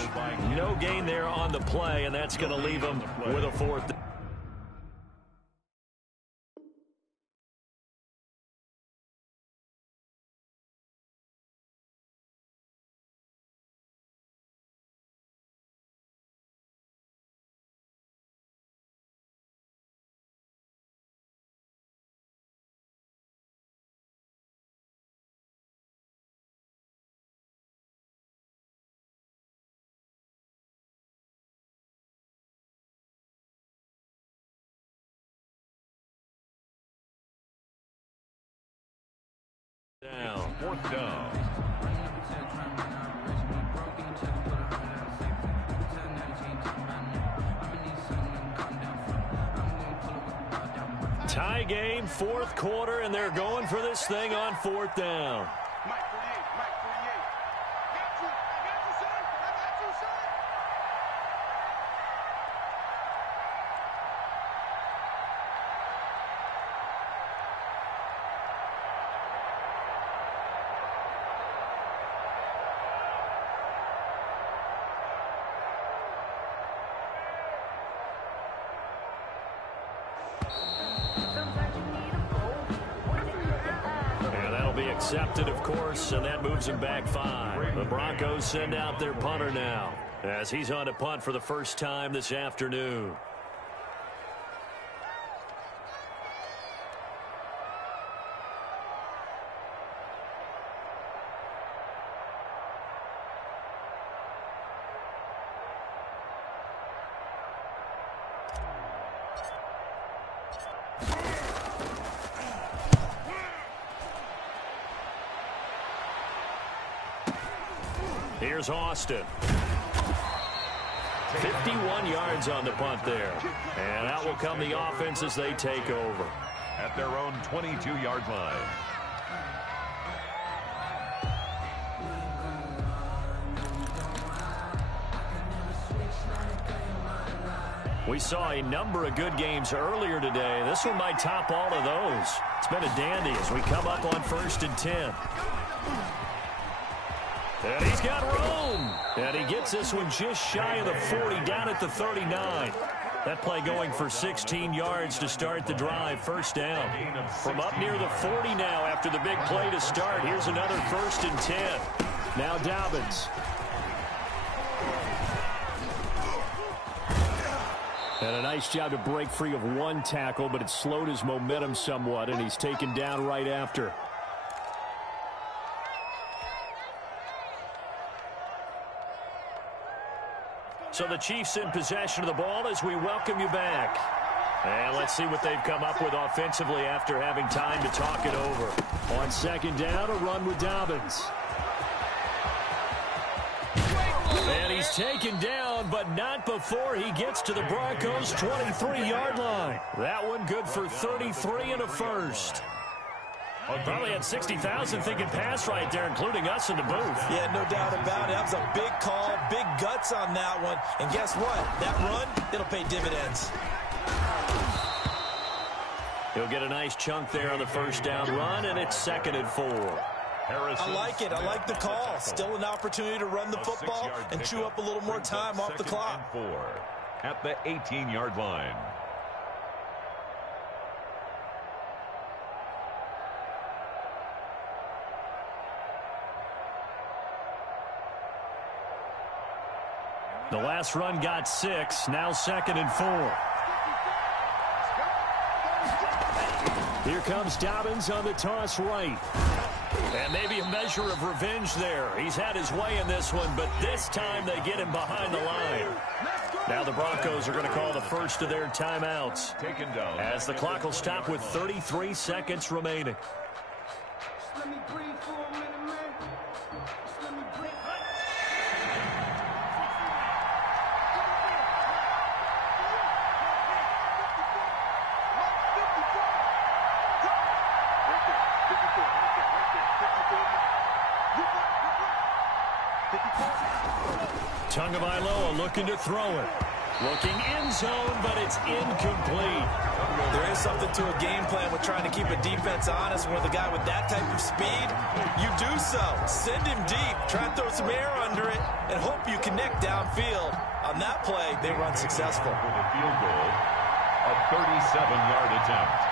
No gain there on the play, and that's going to leave him with a 4th. Down. 4th down. Tie game, 4th quarter, and they're going for this thing on 4th down. Mike 48, Mike 48. I got you, son. I got you, son. And that'll be accepted, of course, and that moves him back 5. The Broncos send out their punter now as he's on to punt for the first time this afternoon. Here's Austin. 51 yards on the punt there. And out will come the offense as they take over. At their own 22-yard line. We saw a number of good games earlier today. This one might top all of those. It's been a dandy as we come up on 1st and 10. And he's got room. And he gets this one just shy of the 40, down at the 39. That play going for 16 yards to start the drive. First down. From up near the 40 now after the big play to start. Here's another 1st and 10. Now Dobbins. And a nice job to break free of one tackle, but it slowed his momentum somewhat, and he's taken down right after. So the Chiefs in possession of the ball as we welcome you back. And let's see what they've come up with offensively after having time to talk it over. On 2nd down, a run with Dobbins. And he's taken down, but not before he gets to the Broncos' 23-yard line. That one good for 33 and a first. Probably had 60,000 thinking pass right there, including us in the booth. Yeah, no doubt about it. That was a big call, big guts on that one. And guess what? That run, it'll pay dividends. He'll get a nice chunk there on the first down run, and it's 2nd and 4. I like it. I like the call. Still an opportunity to run the football and chew up a little more time off the clock. 4 at the 18-yard line. The last run got 6. Now 2nd and 4. Here comes Dobbins on the toss right. And maybe a measure of revenge there. He's had his way in this one, but this time they get him behind the line. Now the Broncos are going to call the first of their timeouts, Taken down. as the clock will stop with 33 seconds remaining. Let me breathe for a minute, man. Let me breathe. Tagovailoa looking to throw it. Looking end zone, but it's incomplete. There is something to a game plan with trying to keep a defense honest. With a guy with that type of speed, you do so. Send him deep. Try and throw some air under it and hope you connect downfield. On that play, they run successful. For the field goal, a 37-yard attempt.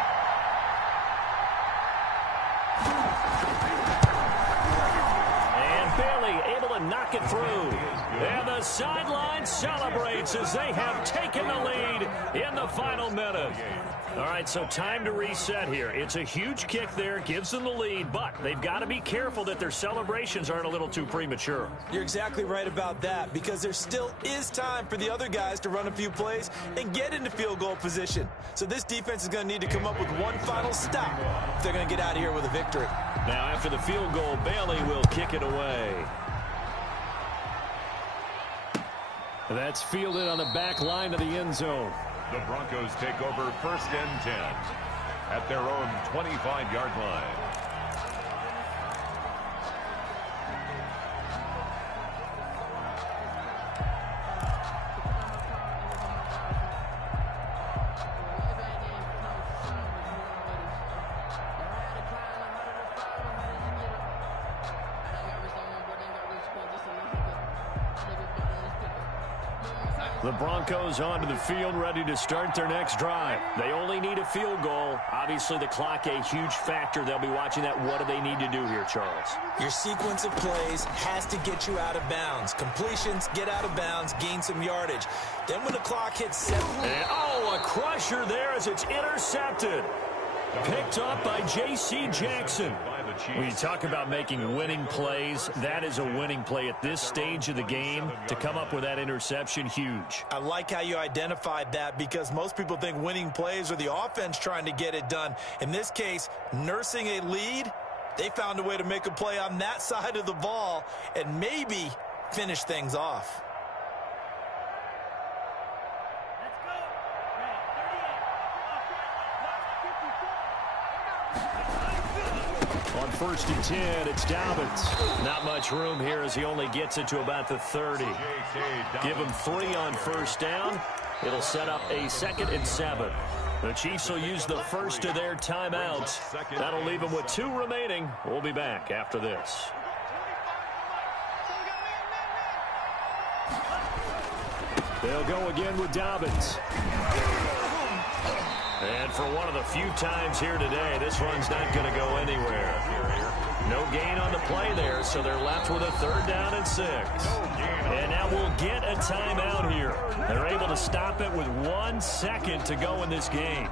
And Bailey able to knock it through. And the sideline celebrates as they have taken the lead in the final minute. All right, so time to reset here. It's a huge kick there, gives them the lead, but they've got to be careful that their celebrations aren't a little too premature. You're exactly right about that, because there still is time for the other guys to run a few plays and get into field goal position. So this defense is going to need to come up with one final stop if they're going to get out of here with a victory. Now after the field goal, Bailey will kick it away. That's fielded on the back line of the end zone. The Broncos take over 1st and 10 at their own 25-yard line. The Broncos onto the field, ready to start their next drive. They only need a field goal. Obviously, the clock a huge factor. They'll be watching that. What do they need to do here, Charles? Your sequence of plays has to get you out of bounds. Completions, get out of bounds, gain some yardage. Then when the clock hits 7... And, oh, a crusher there as it's intercepted. Picked up by J.C. Jackson. When you talk about making winning plays, that is a winning play at this stage of the game. To come up with that interception, huge. I like how you identified that, because most people think winning plays are the offense trying to get it done. In this case, nursing a lead, they found a way to make a play on that side of the ball and maybe finish things off. On 1st and 10, it's Dobbins. Not much room here as he only gets it to about the 30. Give him 3 on 1st down. It'll set up a 2nd and 7. The Chiefs will use the first of their timeouts. That'll leave them with 2 remaining. We'll be back after this. They'll go again with Dobbins. And for one of the few times here today, this run's not going to go anywhere. No gain on the play there, so they're left with a 3rd down and 6. And now we'll get a timeout here. They're able to stop it with 1 second to go in this game.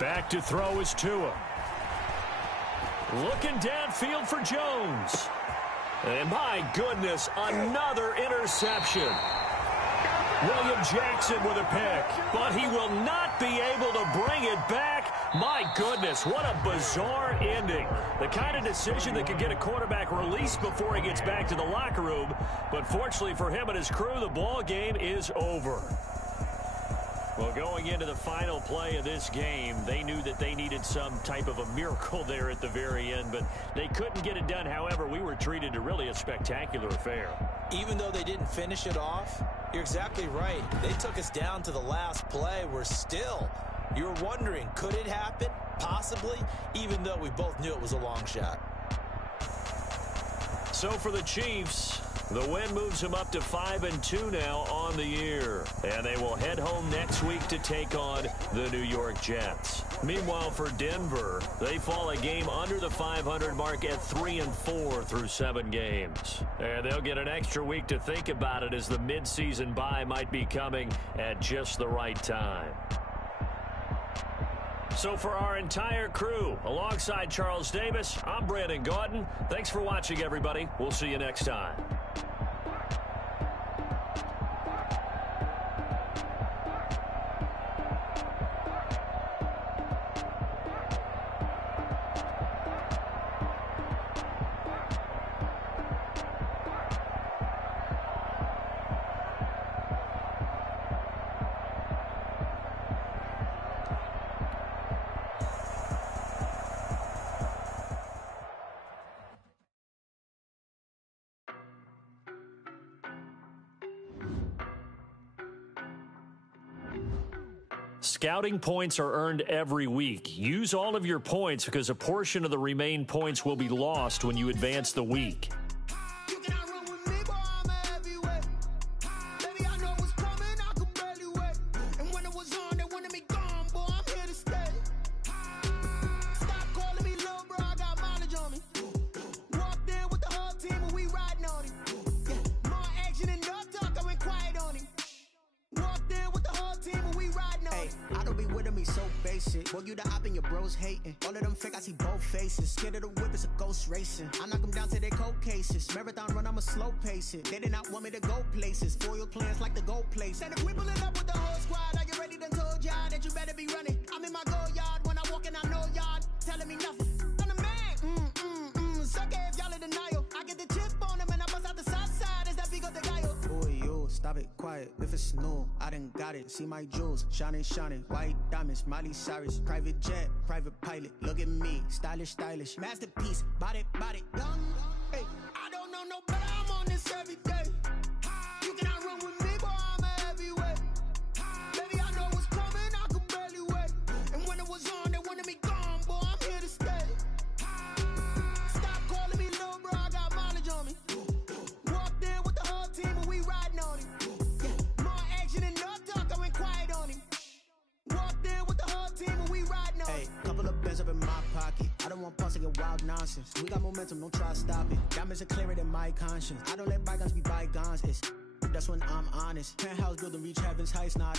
Back to throw is Tua. Looking downfield for Jones. And my goodness, another interception. William Jackson with a pick, but he will not be able to bring it back. My goodness, what a bizarre ending. The kind of decision that could get a quarterback released before he gets back to the locker room. But fortunately for him and his crew, the ball game is over. Well, going into the final play of this game, they knew that they needed some type of a miracle there at the very end, but they couldn't get it done. However, we were treated to really a spectacular affair. Even though they didn't finish it off, you're exactly right. They took us down to the last play. We're still, you're wondering, could it happen? Possibly, even though we both knew it was a long shot. So for the Chiefs, the win moves them up to 5-2 now on the year. And they will head home next week to take on the New York Jets. Meanwhile, for Denver, they fall a game under the 500 mark at 3-4 through 7 games. And they'll get an extra week to think about it as the midseason bye might be coming at just the right time. So for our entire crew, alongside Charles Davis, I'm Brandon Gaudin. Thanks for watching, everybody. We'll see you next time. Scouting points are earned every week. Use all of your points because a portion of the remaining points will be lost when you advance the week. Boy, you the op and your bros hating. All of them fake, I see both faces. Scared of the whip, it's a ghost racing. I knock them down to their cold cases. Marathon run, I'ma slow pace it. They did not want me to go places. Foil plans like the gold place. And if we pulling up with the whole squad, are you ready? Done told y'all that you better be running. I'm in my go yard. When I walk in, I know y'all telling me nothing. I'm the man. Sucker if y'all in denial. I get the chip on them and I bust out the south side. Is that big of the guy? Boy, yo, stop it, quiet. If it's new, I done got it. See my jewels, shining, shining. White diamonds, Miley Cyrus. Private jet, private pilot. Look at me, stylish, stylish. Masterpiece, body, young. Hey, I don't know no better. I'm on this every day. You cannot run with me, boy. I'm a heavyweight. Baby, I know what's coming. I could barely wait. And when it was on, they wanted me gone, boy. I'm here to stay. Stop calling me little bro. I got mileage on me. Walked in with the whole team and we riding on him. Yeah, more action and no talk. I went quiet on him. Walked in with the whole team and we riding on him. Hey, couple of bands up in my pocket. I don't want pulse to get wild nonsense. We got momentum, don't try to stop it. Diamonds are clearer than my conscience. I don't let bygones be bygones. That's when I'm honest. Penthouse building, reach heaven's heights. Nah,